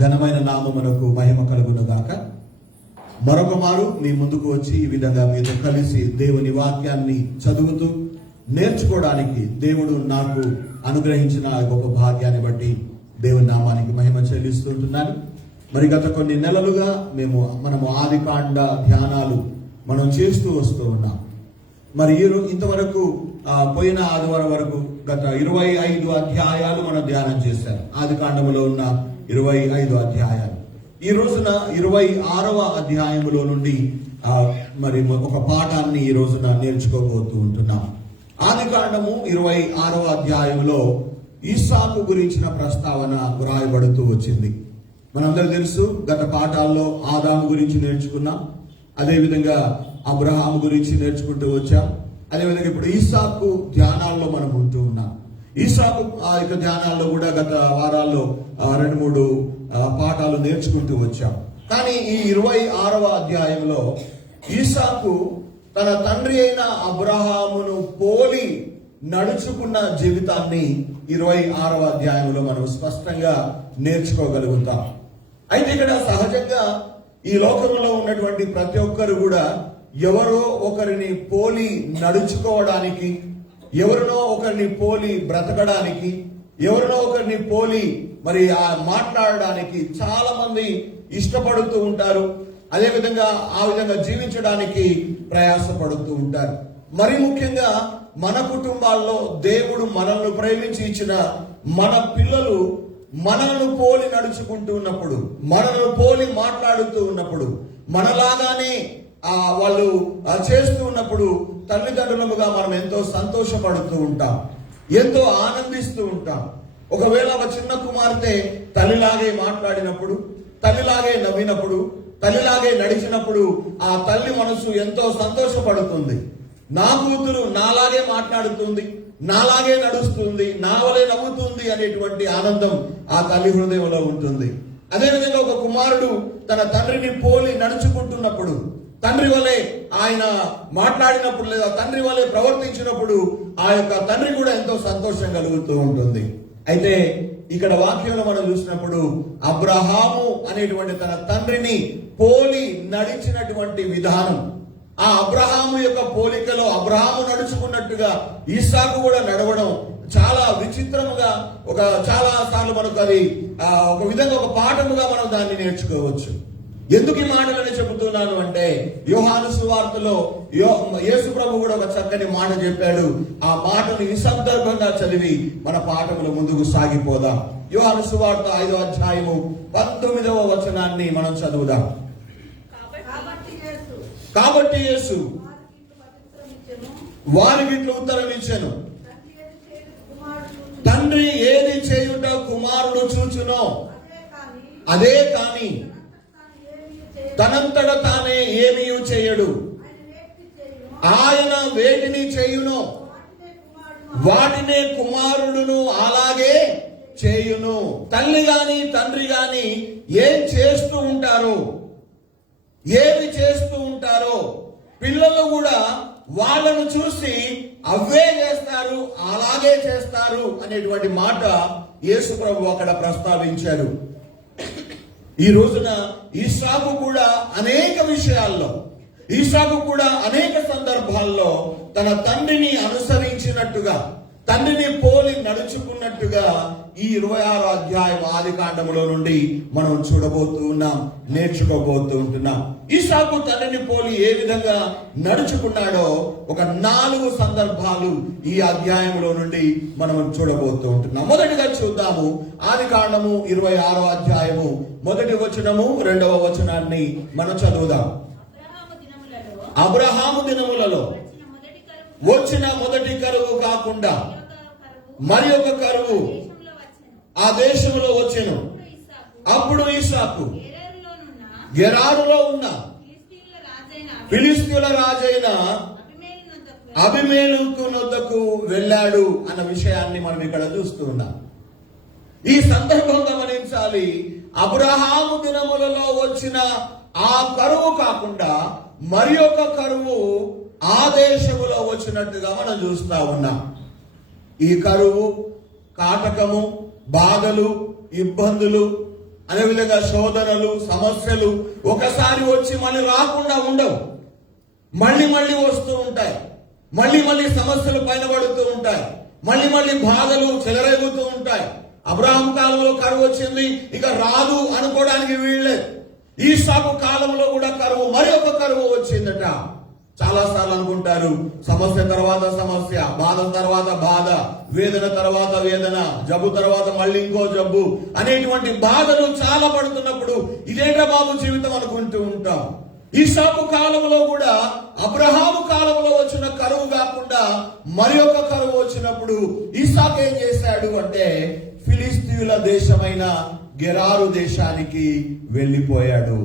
ఘనమైన నామమునకు మహిమ కలుగును గాక. మరొక మారు మీ ముందుకు వచ్చి ఈ విధంగా మీతో కలిసి దేవుని వాక్యాన్ని చదువుతూ నేర్చుకోవడానికి దేవుడు నాకు అనుగ్రహించిన గొప్ప భాగ్యాన్ని బట్టి దేవుని నామానికి మహిమ చెల్లిస్తుంటున్నాను. మరి గత కొన్ని నెలలుగా మనము ఆదికాండ ధ్యానాలు మనం చేస్తూ వస్తూ ఉన్నాం. మరి ఇంతవరకు పోయిన ఆదివారం వరకు గత 25 అధ్యాయాలు మనం ధ్యానం చేశారు. ఆదికాండములో ఉన్న 25 అధ్యాయాలు. ఈ రోజున 26వ అధ్యాయములో నుండి మరి ఒక పాఠాన్ని ఈ రోజున నేర్చుకోబోతూ ఉంటున్నాం. ఆదికాండము 26వ అధ్యాయంలో ఇస్సాకు గురించిన ప్రస్తావన వ్రాయబడుతూ వచ్చింది. మనందరూ తెలుసు, గత పాఠాల్లో ఆదాము గురించి నేర్చుకున్నాం, అదేవిధంగా అబ్రహాము గురించి నేర్చుకుంటూ వచ్చాం. అదేవిధంగా ఇప్పుడు ఇస్సాకు ధ్యానాల్లో మనం ఉంటూ ఉన్నాం. ఇస్సాకు ధ్యానాల్లో కూడా గత వారాల్లో 2-3 పాఠాలు నేర్చుకుంటూ వచ్చాం. కానీ ఈ 26వ అధ్యాయంలో ఇస్సాకు తన తండ్రి అయిన అబ్రహామును పోలి నడుచుకున్న జీవితాన్ని 26వ అధ్యాయంలో మనం స్పష్టంగా నేర్చుకోగలుగుతాం. అయితే ఇక్కడ సహజంగా ఈ లోకంలో ఉన్నటువంటి ప్రతి ఒక్కరు కూడా ఎవరో ఒకరిని పోలి నడుచుకోవడానికి, ఎవరినో ఒకరిని పోలి బ్రతకడానికి, ఎవరినో ఒకరిని పోలి మరి మాట్లాడడానికి చాలా మంది ఇష్టపడుతూ ఉంటారు. అదేవిధంగా ఆ విధంగా జీవించడానికి ప్రయాసపడుతూ ఉంటారు. మరి ముఖ్యంగా మన కుటుంబాల్లో దేవుడు మనల్ని ప్రేమించి ఇచ్చిన మన పిల్లలు మనల్ని పోలి నడుచుకుంటూ ఉన్నప్పుడు, మనల్ని పోలి మాట్లాడుతూ ఉన్నప్పుడు, మనలాగానే వాళ్ళు చేస్తూ ఉన్నప్పుడు తల్లిదండ్రులముగా మనం ఎంతో సంతోషపడుతూ ఉంటాం, ఎంతో ఆనందిస్తూ ఉంటాం. ఒకవేళ ఒక చిన్న కుమార్తె తల్లిలాగే మాట్లాడినప్పుడు, తల్లిలాగే నవ్వినప్పుడు, తల్లిలాగే నడిచినప్పుడు ఆ తల్లి మనసు ఎంతో సంతోషపడుతుంది. నా కూతురు నాలాగే మాట్లాడుతుంది, నాలాగే నడుస్తుంది, నా వలే నవ్వుతుంది అనేటువంటి ఆనందం ఆ తల్లి హృదయంలో ఉంటుంది. అదేవిధంగా ఒక కుమారుడు తన తండ్రిని పోలి నడుచుకుంటున్నప్పుడు, తండ్రి వలె ఆయన మాట్లాడినప్పుడు లేదా తండ్రి వలె ప్రవర్తించినప్పుడు ఆ యొక్క తండ్రి కూడా ఎంతో సంతోషం కలుగుతూ ఉంటుంది. అయితే ఇక్కడ వాక్యంలో మనం చూసినప్పుడు అబ్రహాము అనేటువంటి తన తండ్రిని పోలి నడిచినటువంటి విధానం, ఆ అబ్రహాము యొక్క పోలికలో అబ్రహాము నడుచుకున్నట్టుగా ఇస్సాకు కూడా నడవడం చాలా విచిత్రముగా, చాలా సార్లు మనకు అది ఒక విధంగా ఒక పాఠముగా మనం దాన్ని నేర్చుకోవచ్చు. ఎందుకు ఈ మాటలని చెబుతున్నాను అంటే, యోహాను సువార్తలో యేసు ప్రభు కూడా ఒక చక్కని మాట చెప్పాడు. ఆ మాటను ఈ సందర్భంగా చదివి మన పాఠములు ముందుకు సాగిపోదాం. యోహాను సువార్త 5వ అధ్యాయము 19వ వచనాన్ని మనం చదువుదాం. కాబట్టి యేసు వారికి ఇట్లు ఉత్తరం ఇచ్చెను, తండ్రి ఏది చేయుట కుమారుడు చూచునో అదే కాని తనంతట తానే ఏమీ చేయడు. ఆయన వేటిని చేయునో వాటినే కుమారుడును అలాగే చేయును. తల్లి గాని తండ్రి గాని ఏం చేస్తూ ఉంటారో, ఏమి చేస్తూ ఉంటారో పిల్లలు కూడా వాళ్ళను చూసి అవే చేస్తారు, అలాగే చేస్తారు అనేటువంటి మాట యేసు ప్రభు అక్కడ ప్రస్తావించారు. ఈ రోజున ఇస్సాకు కూడా అనేక విషయాల్లో, ఇస్సాకు కూడా అనేక సందర్భాల్లో తన తండ్రిని అనుసరించినట్టుగా, తండ్రిని పోలి నడుచుకున్నట్టుగా ఈ 26వ అధ్యాయం ఆదికాండములో నుండి మనం చూడబోతూ ఉన్నాం, నేర్చుకోబోతూ ఉంటున్నాం. ఇస్సాకు తండ్రిని పోలి ఏ విధంగా నడుచుకున్నాడో ఒక 4 సందర్భాలు ఈ అధ్యాయంలో నుండి మనం చూడబోతూ ఉంటున్నాం. మొదటిగా చూద్దాము. ఆదికాండము 26వ అధ్యాయము 1వ వచనము 2వ వచనాన్ని మనం చదువుదాం. అబ్రహాము దినములలో వచ్చిన మొదటి కరువు కాకుండా మరి ఒక కరువు ఆ దేశంలో వచ్చెను. అప్పుడు ఇస్సాకు గెరారులో ఉన్న ఫిలిష్తీయుల రాజైన అబీమెలెకు నొద్దకు వెళ్ళాడు అన్న విషయాన్ని మనం ఇక్కడ చూస్తూ ఉన్నాం. ఈ సందర్భం గమనించాలి. అబ్రహాము దినములలో వచ్చిన ఆ కరువు కాకుండా మరి ఒక కరువు ఆ దేశములో వచ్చినట్టుగా మనం చూస్తా ఉన్నాం. ఈ కరువు, కాటకము, బాధలు, ఇబ్బందులు అదేవిధంగా శోధనలు, సమస్యలు ఒకసారి వచ్చి మళ్ళీ రాకుండా ఉండవు. మళ్ళీ మళ్ళీ వస్తూ ఉంటాయి. మళ్ళీ మళ్ళీ సమస్యలు పైన పడుతూ ఉంటాయి. మళ్ళీ మళ్ళీ బాధలు చెలరేగుతూ ఉంటాయి. అబ్రహాము కాలంలో కరువు వచ్చింది, ఇక రాదు అనుకోవడానికి వీల్లేదు. ఈసాకు కాలంలో కూడా కరువు, మరి ఒక కరువు వచ్చిందట. చాలా సార్లు అనుకుంటారు సమస్య తర్వాత సమస్య, బాధ తర్వాత బాధ, వేదన తర్వాత వేదన, జబ్బు తర్వాత మళ్ళీ ఇంకో జబ్బు అనేటువంటి బాధలు చాలా పడుతున్నప్పుడు ఇదేంటా బాబు జీవితం అనుకుంటూ ఉంటాం. ఈసాకు కాలంలో కూడా అబ్రహాము కాలంలో వచ్చిన కరువు కాకుండా మరి ఒక కరువు వచ్చినప్పుడు ఈసాకు ఏం చేశాడు అంటే ఫిలిస్తీయుల దేశమైన గెరారు దేశానికి వెళ్ళిపోయాడు.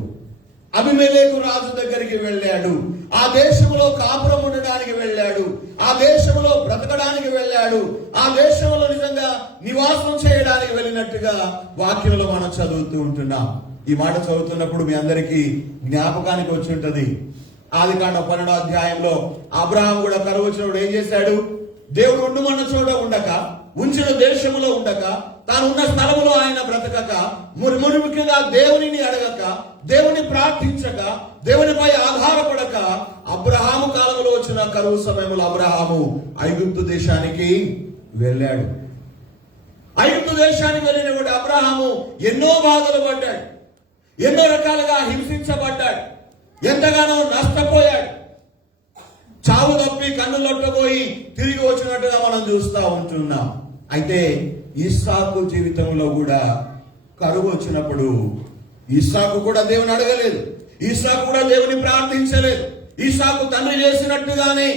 అబీమెలెకు రాజు దగ్గరికి వెళ్ళాడు. ఆ దేశంలో కాపురం ఉండడానికి వెళ్ళాడు. ఆ దేశంలో బ్రతకడానికి వెళ్ళాడు. ఆ దేశంలో నిజంగా నివాసం చేయడానికి వెళ్ళినట్టుగా వాక్యంలో మనం చదువుతూ ఉంటున్నాం. ఈ మాట చదువుతున్నప్పుడు మీ అందరికీ జ్ఞాపకానికి వచ్చి ఉంటది. ఆదికాండం 12వ అధ్యాయంలో అబ్రహాం కూడా కరువు వచ్చినప్పుడు ఏం చేశాడు? దేవుడు ఉండుమన్న చోట ఉండక, ఉంచిన దేశంలో ఉండక, తాను ఉన్న స్థలంలో ఆయన బ్రతకక, ముఖ్యంగా దేవునిని అడగక, దేవుని ప్రార్థించక, దేవునిపై ఆధారపడక, అబ్రహాము కాలంలో వచ్చిన కరువు సమయంలో అబ్రహాము ఐగుప్తు దేశానికి వెళ్ళాడు. ఐగుప్తు దేశానికి వెళ్ళినప్పుడు అబ్రహాము ఎన్నో బాధలు పడ్డాడు, ఎన్నో రకాలుగా హింసించబడ్డాడు, ఎంతగానో నష్టపోయాడు. చావు తప్పి కన్ను లొట్టబోయి తిరిగి వచ్చినట్టుగా మనం చూస్తూ ఉంటున్నాం. అయితే ఇస్సాకు జీవితంలో కూడా కరువు వచ్చినప్పుడు ఇస్సాకు కూడా దేవుని అడగలేదు. ఇస్సాకు కూడా దేవుని ప్రార్థించలేదు. ఇస్సాకు తండ్రి చేసినట్టుగానే,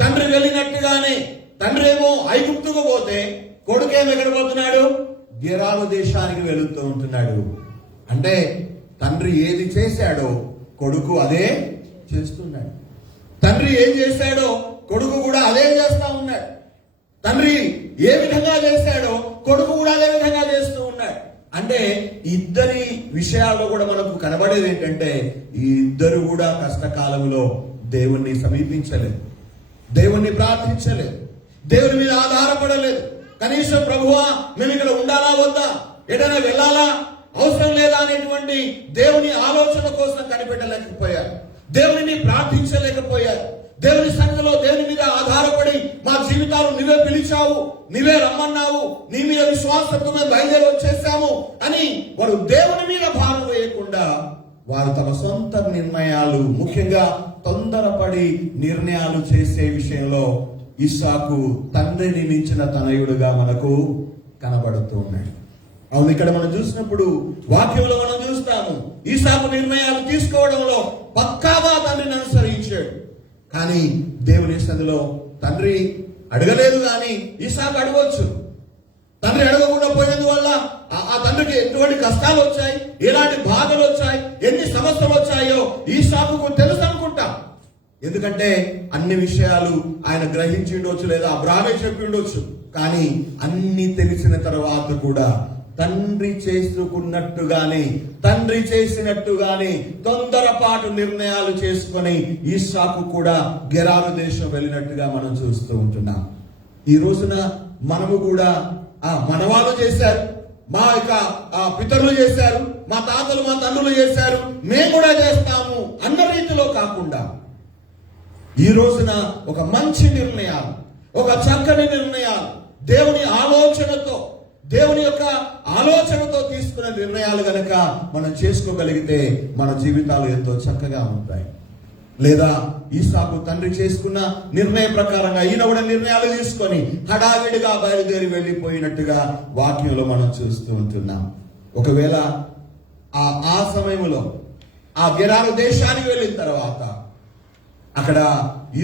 తండ్రి వెళ్ళినట్టుగానే, తండ్రి ఏమో ఐగుప్తుకు పోతే కొడుకేమో ఎక్కడ పోతున్నాడు? గెరారు దేశానికి వెళుతూ ఉంటున్నాడు. అంటే తండ్రి ఏది చేశాడో కొడుకు అదే చేస్తున్నాడు. తండ్రి ఏం చేశాడో కొడుకు కూడా అదే చేస్తా ఉన్నాడు. తండ్రి ఏ విధంగా చేశాడో కొడుకు కూడా అదే విధంగా చేస్తూ ఉన్నాడు. అంటే ఇద్దరి విషయాల్లో కూడా మనకు కనబడేది ఏంటంటే ఈ ఇద్దరు కూడా కష్టకాలంలో దేవుణ్ణి సమీపించలేదు, దేవుణ్ణి ప్రార్థించలేదు, దేవుని మీద ఆధారపడలేదు. కనీసం ప్రభువా మేము ఇక్కడ ఉండాలా వద్దా, ఎటైనా వెళ్ళాలా, అవసరం లేదా అనేటువంటి దేవుని ఆలోచన కోసం కనిపెట్టలేకపోయారు. దేవుని ప్రార్థించలేకపోయారు. దేవుని సన్నిధిలో దేవుని మీద ఆధారపడి మా జీవితాలు నువ్వే పిలిచావు, నువ్వే రమ్మన్నావు, నీ మీద విశ్వాసంతో మేము బయలుదేరి వచ్చేసాము అని వారు దేవుని మీద భారం వేయకుండా వారు తమ సొంత నిర్ణయాలు, ముఖ్యంగా తొందరపడి నిర్ణయాలు చేసే విషయంలో ఇస్సాకు తండ్రిని మించిన తనయుడుగా మనకు కనబడుతూ ఉన్నాడు. అవును, ఇక్కడ మనం చూసినప్పుడు వాక్యంలో మనం చూస్తాము ఇస్సాకు నిర్ణయాలు తీసుకోవడంలో పక్కాగా తండ్రిని అనుసరించాడు. కానీ దేవుని సన్నిధిలో తండ్రి అడగలేదు, కానీ ఇస్సాకు అడగవచ్చు. తండ్రి అడగకుండా పోయినందువల్ల ఆ తండ్రికి ఎటువంటి కష్టాలు వచ్చాయి, ఎలాంటి బాధలు వచ్చాయి, ఎన్ని సమస్యలు వచ్చాయో ఇస్సాకుకు తెలుసు అనుకుంటా. ఎందుకంటే అన్ని విషయాలు ఆయన గ్రహించి ఉండొచ్చు, లేదా అబ్రాహామే చెప్పి ఉండొచ్చు. కానీ అన్ని తెలిసిన తర్వాత కూడా తండ్రి చేసుకున్నట్టుగానే, తండ్రి చేసినట్టుగానే తొందరపాటు నిర్ణయాలు చేసుకొని ఇస్సాకు కూడా గెరారు దేశం వెళ్ళినట్టుగా మనం చూస్తూ ఉంటున్నాం. ఈ రోజున మనము కూడా మన వాళ్ళు చేశారు, మా యొక్క పితరులు చేశారు, మా తాతలు మా తండ్రులు చేశారు, మేము కూడా చేస్తాము అన్న రీతిలో కాకుండా ఈ రోజున ఒక మంచి నిర్ణయాలు, ఒక చక్కని నిర్ణయాలు, దేవుని ఆలోచనతో, దేవుని యొక్క ఆలోచనతో తీసుకున్న నిర్ణయాలు గనక మనం చేసుకోగలిగితే మన జీవితాలు ఎంతో చక్కగా ఉంటాయి. లేదా ఇస్సాకు తండ్రి చేసుకున్న నిర్ణయం ప్రకారంగా ఈయన కూడా నిర్ణయాలు తీసుకొని హడావిడిగా బయలుదేరి వెళ్ళిపోయినట్టుగా వాక్యంలో మనం చూస్తూ ఉంటున్నాం. ఒకవేళ ఆ సమయంలో ఆ గెరారు దేశానికి వెళ్ళిన తర్వాత అక్కడ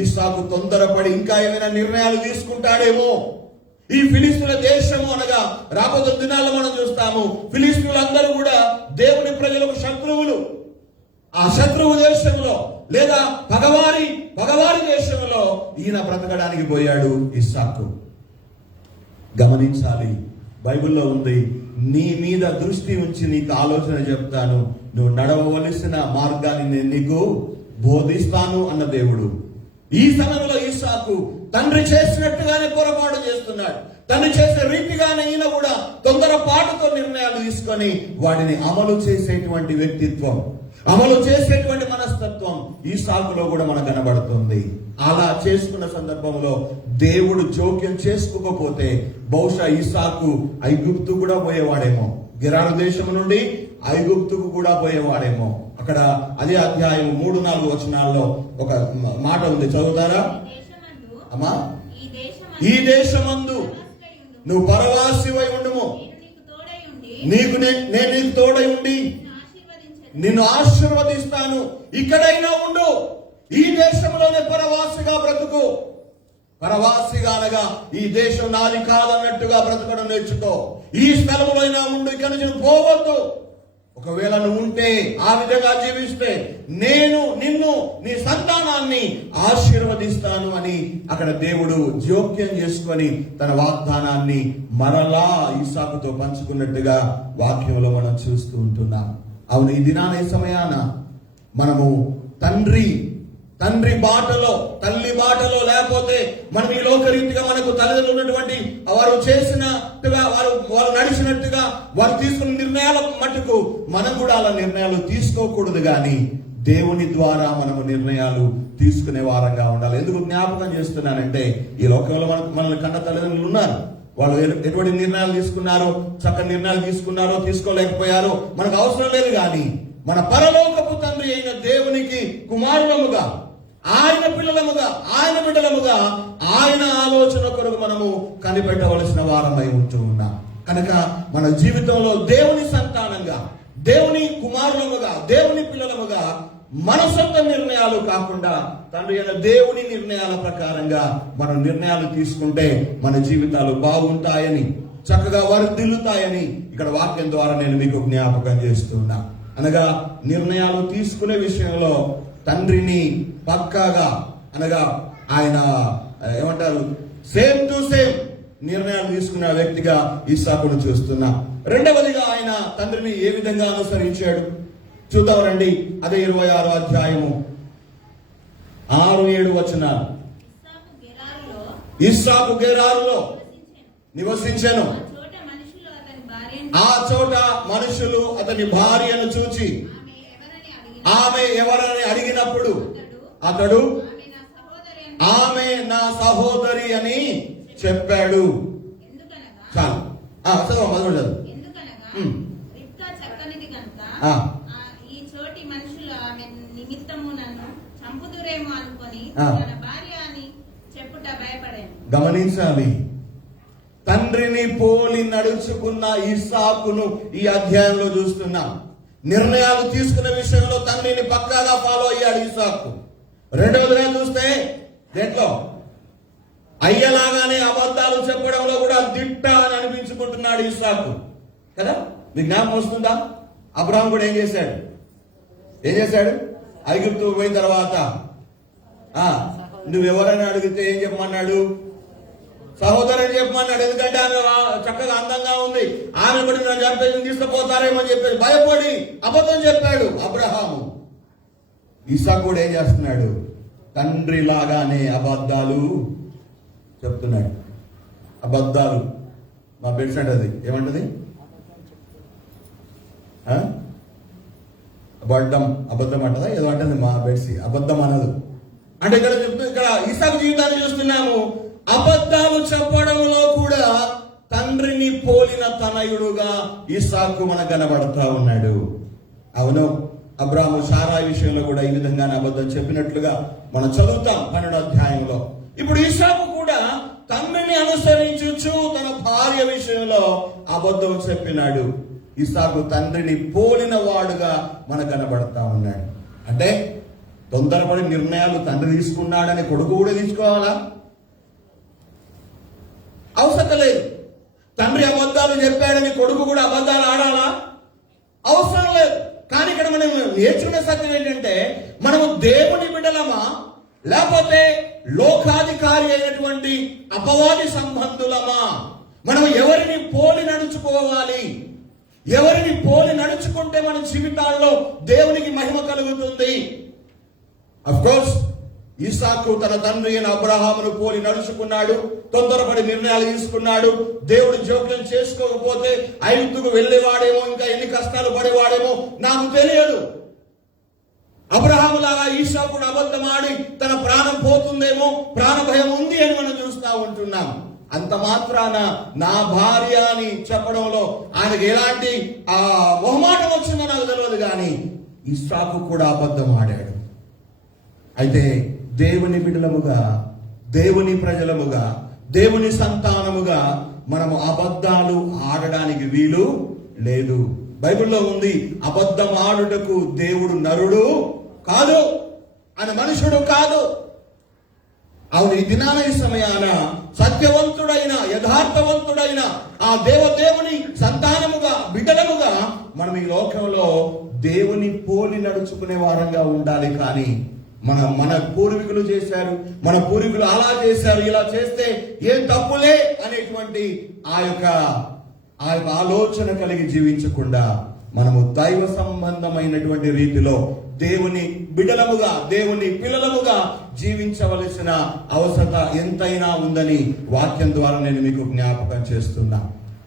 ఇస్సాకు తొందరపడి ఇంకా ఏమైనా నిర్ణయాలు తీసుకుంటాడేమో. ఈ ఫిలిస్తీయుల దేశము అనగా రాబోతున్న దినాల్లో మనం చూస్తాము ఫిలిస్తీయులందరూ కూడా దేవుని ప్రజలకు శత్రువులు. ఆ శత్రువు దేశంలో లేదా పగవారి దేశంలో ఈయన బ్రతకడానికి పోయాడు ఇస్సాకు. గమనించాలి, బైబిల్లో ఉంది, నీ మీద దృష్టి ఉంచి నీకు ఆలోచన చెప్తాను, నువ్వు నడవవలసిన మార్గాన్ని నేను నీకు బోధిస్తాను అన్న దేవుడు. ఈ సమయంలో ఇస్సాకు తండ్రి చేసినట్టుగానే పొరపాటు చేస్తున్నాడు. తండ్రి చేసే రీతిగానే ఈయన కూడా తొందరపాటుతో నిర్ణయాలు తీసుకొని వాటిని అమలు చేసేటువంటి వ్యక్తిత్వం, అమలు చేసేటువంటి మనస్తత్వం ఇస్సాకులో కూడా మనకు కనబడుతుంది. అలా చేసుకున్న సందర్భంలో దేవుడు జోక్యం చేసుకోకపోతే బహుశా ఇస్సాకు ఐగుప్తు కూడా పోయేవాడేమో, గెరారు దేశం నుండి ఐగుప్తుకు కూడా పోయేవాడేమో. అక్కడ అదే అధ్యాయం 3-4 వచనాల్లో ఒక మాట ఉంది, చదువుతారా అమ్మా? ఈ దేశమందు నువ్వు పరవాసివై ఉండుము, నేను నీకు తోడై ఉండి నిన్ను ఆశీర్వదిస్తాను. ఇక్కడైనా ఉండు, ఈ దేశంలోనే పరవాసిగా బ్రతుకు. పరవాసిగా అనగా ఈ దేశం నాది కాదన్నట్టుగా బ్రతకడం నేర్చుకో. ఈ స్థలంలో అయినా ఉండు, ఇక్కడ నుంచి పోవద్దు. ఒకవేళ నువ్వు ఉంటే, ఆ విధంగా జీవిస్తే నేను నిన్ను, నీ సంతానాన్ని ఆశీర్వదిస్తాను అని అక్కడ దేవుడు జోక్యం చేసుకొని తన వాగ్దానాన్ని మరలా ఇస్సాకుతో పంచుకున్నట్టుగా వాక్యంలో మనం చూస్తూ ఉంటున్నాం. అవును, ఈ దినాన ఈ సమయాన మనము తండ్రి బాటలో, తల్లి బాటలో, లేకపోతే మనం ఈ లోకరీతిగా మనకు తల్లిదండ్రులు ఉన్నటువంటి వారు చేసినట్టుగా, వారు నడిచినట్టుగా వారు తీసుకున్న నిర్ణయాల మట్టుకు మనం కూడా అలా నిర్ణయాలు తీసుకోకూడదు. కానీ దేవుని ద్వారా మనము నిర్ణయాలు తీసుకునే వారంగా ఉండాలి. ఎందుకు జ్ఞాపకం చేస్తున్నానంటే, ఈ లోకంలో మనల్ని కన్న తల్లిదండ్రులు ఉన్నారు. వాళ్ళు ఎటువంటి నిర్ణయాలు తీసుకున్నారో, చక్కని నిర్ణయాలు తీసుకున్నారో తీసుకోలేకపోయారో మనకు అవసరం లేదు. కానీ మన పరలోకపు తండ్రి అయిన దేవునికి కుమారులముగా, ఆయన పిల్లలముగా, ఆయన బిడ్డలముగా, ఆయన ఆలోచన కొరకు మనము కనిపెట్టవలసిన వారమై ఉంటూ ఉన్నాం. కనుక మన జీవితంలో దేవుని సంతానంగా, దేవుని కుమారులముగా, దేవుని పిల్లలముగా మన సొంత నిర్ణయాలు కాకుండా తండ్రి అయిన దేవుని నిర్ణయాల ప్రకారంగా మనం నిర్ణయాలు తీసుకుంటే మన జీవితాలు బాగుంటాయని, చక్కగా వర్ధిల్లుతాయని ఇక్కడ వాక్యం ద్వారా నేను మీకు జ్ఞాపకం చేస్తున్నా. అనగా నిర్ణయాలు తీసుకునే విషయంలో తండ్రిని పక్కాగా, అనగా ఆయన ఏమంటారు, సేమ్ టు సేమ్ నిర్ణయాలు తీసుకున్న వ్యక్తిగా ఇస్సాకును చూస్తున్నా. రెండవదిగా ఆయన తండ్రిని ఏ విధంగా అనుసరించాడు చూద్దాం రండి. అదే 26వ అధ్యాయము 6-7 వచనాలు. ఇస్సాకు గెరారులో నివసించెను. ఆ చోట మనుషులు అతని భార్యను చూచి ఆమె ఎవరని అడిగినప్పుడు అతడు ఆమె నా సహోదరి అని చెప్పాడు. చాలు, మొదలు. గమనించాలి, తండ్రిని పోలి నడుచుకున్న ఇస్సాకును ఈ అధ్యాయంలో చూస్తున్నాం. నిర్ణయాలు తీసుకునే విషయంలో తండ్రిని పక్కాగా ఫాలో అయ్యాడు ఇస్సాకు. రెండవదిగా చూస్తే దేంట్లో అయ్యలాగానే అబద్ధాలు చెప్పడంలో కూడా దిట్ట అని అనిపించుకుంటున్నాడు ఇస్సాకు కదా. మీకు జ్ఞాపకం వస్తుందా? అబ్రహాం కూడా ఏం చేశాడు? ఐగుప్తు పోయిన తర్వాత నువ్వెవరైనా అడిగితే ఏం చెప్పమన్నాడు? సహోదరుని చెప్పమన్నాడు. ఎందుకంటే ఆమె చక్కగా అందంగా ఉంది, ఆమె కూడా నన్ను చంపేసి తీసుకుపోతారేమో అని చెప్పేసి భయపడి అబద్ధం చెప్పాడు అబ్రహాము. ఇస్సాకు కూడా ఏం చేస్తున్నాడు? తండ్రి లాగానే అబద్ధాలు చెప్తున్నాడు. అబద్ధాలు మా బెడ్స్ అంటది, ఏమంటది? అబద్ధం అంటదా ఏదో అంటది మా బెడ్సి, అబద్ధం అనదు. అంటే ఇక్కడ ఇస్సాకు జీవితాన్ని చూస్తున్నాము. అబద్ధాలు చెప్పడంలో కూడా తండ్రిని పోలిన తనయుడుగా ఇస్సాకు మనకు కనబడతా ఉన్నాడు. అవును, అబ్రాహాము శారాయి విషయంలో కూడా ఈ విధంగానే అబద్ధం చెప్పినట్లుగా మనం చదువుతాం 12వ అధ్యాయంలో. ఇప్పుడు ఇస్సాకు కూడా తండ్రిని అనుసరించుచు తన భార్య విషయంలో అబద్ధం చెప్పినాడు. ఇస్సాకు తండ్రిని పోలిన వాడుగా మనకు కనబడతా ఉన్నాడు. అంటే తొందరపడి నిర్ణయాలు తండ్రి తీసుకున్నాడని కొడుకు కూడా తీసుకోవాలా? అవసరం లేదు. తండ్రి అబద్ధాలు చెప్పాడని కొడుకు కూడా అబద్ధాలు ఆడాలా? అవసరం లేదు. కానీ ఇక్కడ మనం నేర్చుకునే సత్యం ఏంటంటే, మనము దేవుని బిడ్డలమా లేకపోతే లోకాధికారి అయినటువంటి అపవాది సంబంధులమా? మనం ఎవరిని పోలి నడుచుకోవాలి? ఎవరిని పోలి నడుచుకుంటే మన జీవితాల్లో దేవునికి మహిమ కలుగుతుంది? అఫ్ కోర్స్ ఇస్సాకు తన తండ్రి అయిన అబ్రహామును పోలి నడుచుకున్నాడు, తొందరపడి నిర్ణయాలు తీసుకున్నాడు. దేవుడు జోక్యం చేసుకోకపోతే ఐగుప్తుకు వెళ్ళేవాడేమో, ఇంకా ఎన్ని కష్టాలు పడేవాడేమో నాకు తెలియదు. అబ్రహాము లాగా ఇస్సాకు కూడా అబద్ధం ఆడి తన ప్రాణం పోతుందేమో, ప్రాణ భయం ఉంది అని మనం చూస్తా ఉంటున్నాం. అంత మాత్రాన నా భార్య అని చెప్పడంలో ఆయనకు ఎలాంటి మొహమాటం వచ్చిందో నాకు తెలియదు, కానీ ఇస్సాకు కూడా అబద్ధం ఆడాడు. అయితే దేవుని బిడ్డలముగా, దేవుని ప్రజలముగా, దేవుని సంతానముగా మనము అబద్ధాలు ఆడడానికి వీలు లేదు. బైబిల్లో ఉంది, అబద్ధం ఆడుటకు దేవుడు నరుడు కాదు, ఆయన మనుషుడు కాదు. అవును, ఈ దినాన ఈ సమయాన సత్యవంతుడైన, యథార్థవంతుడైన ఆ దేవుని సంతానముగా, బిడ్డలముగా మనం ఈ లోకంలో దేవుని పోలి నడుచుకునే వారంగా ఉండాలి. కానీ మన పూర్వీకులు చేశారు, మన పూర్వీకులు అలా చేశారు, ఇలా చేస్తే ఏం తప్పులే అనేటువంటి ఆ యొక్క ఆలోచన కలిగి జీవించకుండా మనము దైవ సంబంధమైనటువంటి రీతిలో దేవుని బిడ్డలముగా, దేవుని పిల్లలముగా జీవించవలసిన అవసరత ఎంతైనా ఉందని వాక్యం ద్వారా నేను మీకు జ్ఞాపకం చేస్తున్నా.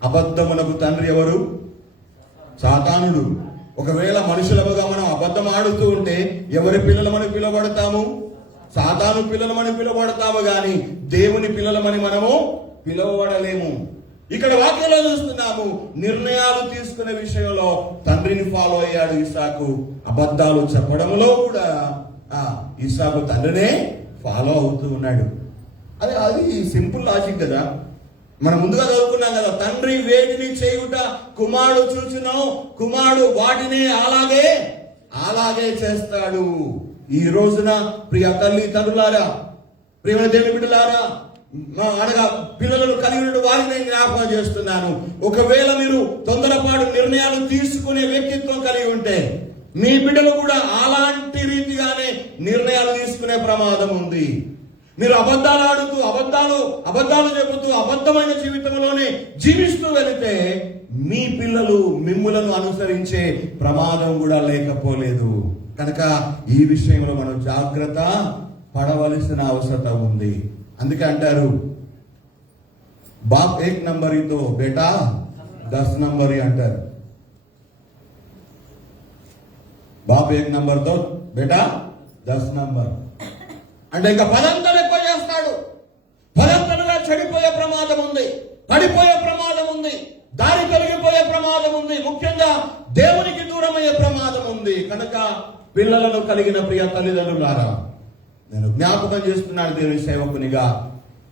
అబద్ధమునకు తండ్రి ఎవరు? సాతానుడు. ఒకవేళ మనుషులముగా మనం అబద్ధం ఆడుతూ ఉంటే ఎవరి పిల్లలమని పిలువబడతాము? సాతాను పిల్లలమని పిలువబడతాము, గాని దేవుని పిల్లలమని మనము పిలువబడలేము. ఇక్కడ వాక్యంలో చూస్తున్నాము, నిర్ణయాలు తీసుకునే విషయంలో తండ్రిని ఫాలో అయ్యాడు ఇస్సాకు. అబద్ధాలు చెప్పడంలో కూడా ఇస్సాకు తండ్రినే ఫాలో అవుతూ ఉన్నాడు. అది సింపుల్ లాజిక్ కదా. మనం ముందుగా చదువుకున్నాం కదా, తండ్రి వేడిని చేయుట కుమారుడు చూచును, కుమారుడు వాటిని అలాగే చేస్తాడు. ఈ రోజున ప్రియ తల్లి తండ్రులారా, ప్రియ దేవుని బిడ్డలారా, అనగా పిల్లలను కలిగిన వారిని నేను జ్ఞాపకం చేస్తున్నాను. ఒకవేళ మీరు తొందరపాటు నిర్ణయాలు తీసుకునే వ్యక్తిత్వం కలిగి ఉంటే మీ బిడ్డలు కూడా అలాంటి రీతిగానే నిర్ణయాలు తీసుకునే ప్రమాదం ఉంది. మీరు అబద్ధాలు ఆడుతూ, అబద్ధాలు చెబుతూ, అబద్ధమైన జీవితంలోనే జీవిస్తూ వెళితే మీ పిల్లలు మిమ్ములను అనుసరించే ప్రమాదం కూడా లేకపోలేదు. కనుక ఈ విషయంలో మనం జాగ్రత్త పడవలసిన అవసరం ఉంది. అందుకే అంటారు, బాప్ 1 నంబర్ తో బేటా 10 నంబర్ అంటారు. బాప్ 1 నంబర్ తో బేటా 10 నంబర్ అంటే ఇంకా పదంతలు ఎక్కువ చేస్తాడు. పదంతలుగా చెడిపోయే ప్రమాదం ఉంది, పడిపోయే ప్రమాదం ఉంది, దారి తొలగిపోయే ప్రమాదం ఉంది, ముఖ్యంగా దేవునికి దూరమయ్యే ప్రమాదం ఉంది. కనుక పిల్లలను కలిగిన ప్రియ తల్లిదండ్రులారా, నేను జ్ఞాపకం చేస్తున్నాను దేవుని సేవకునిగా,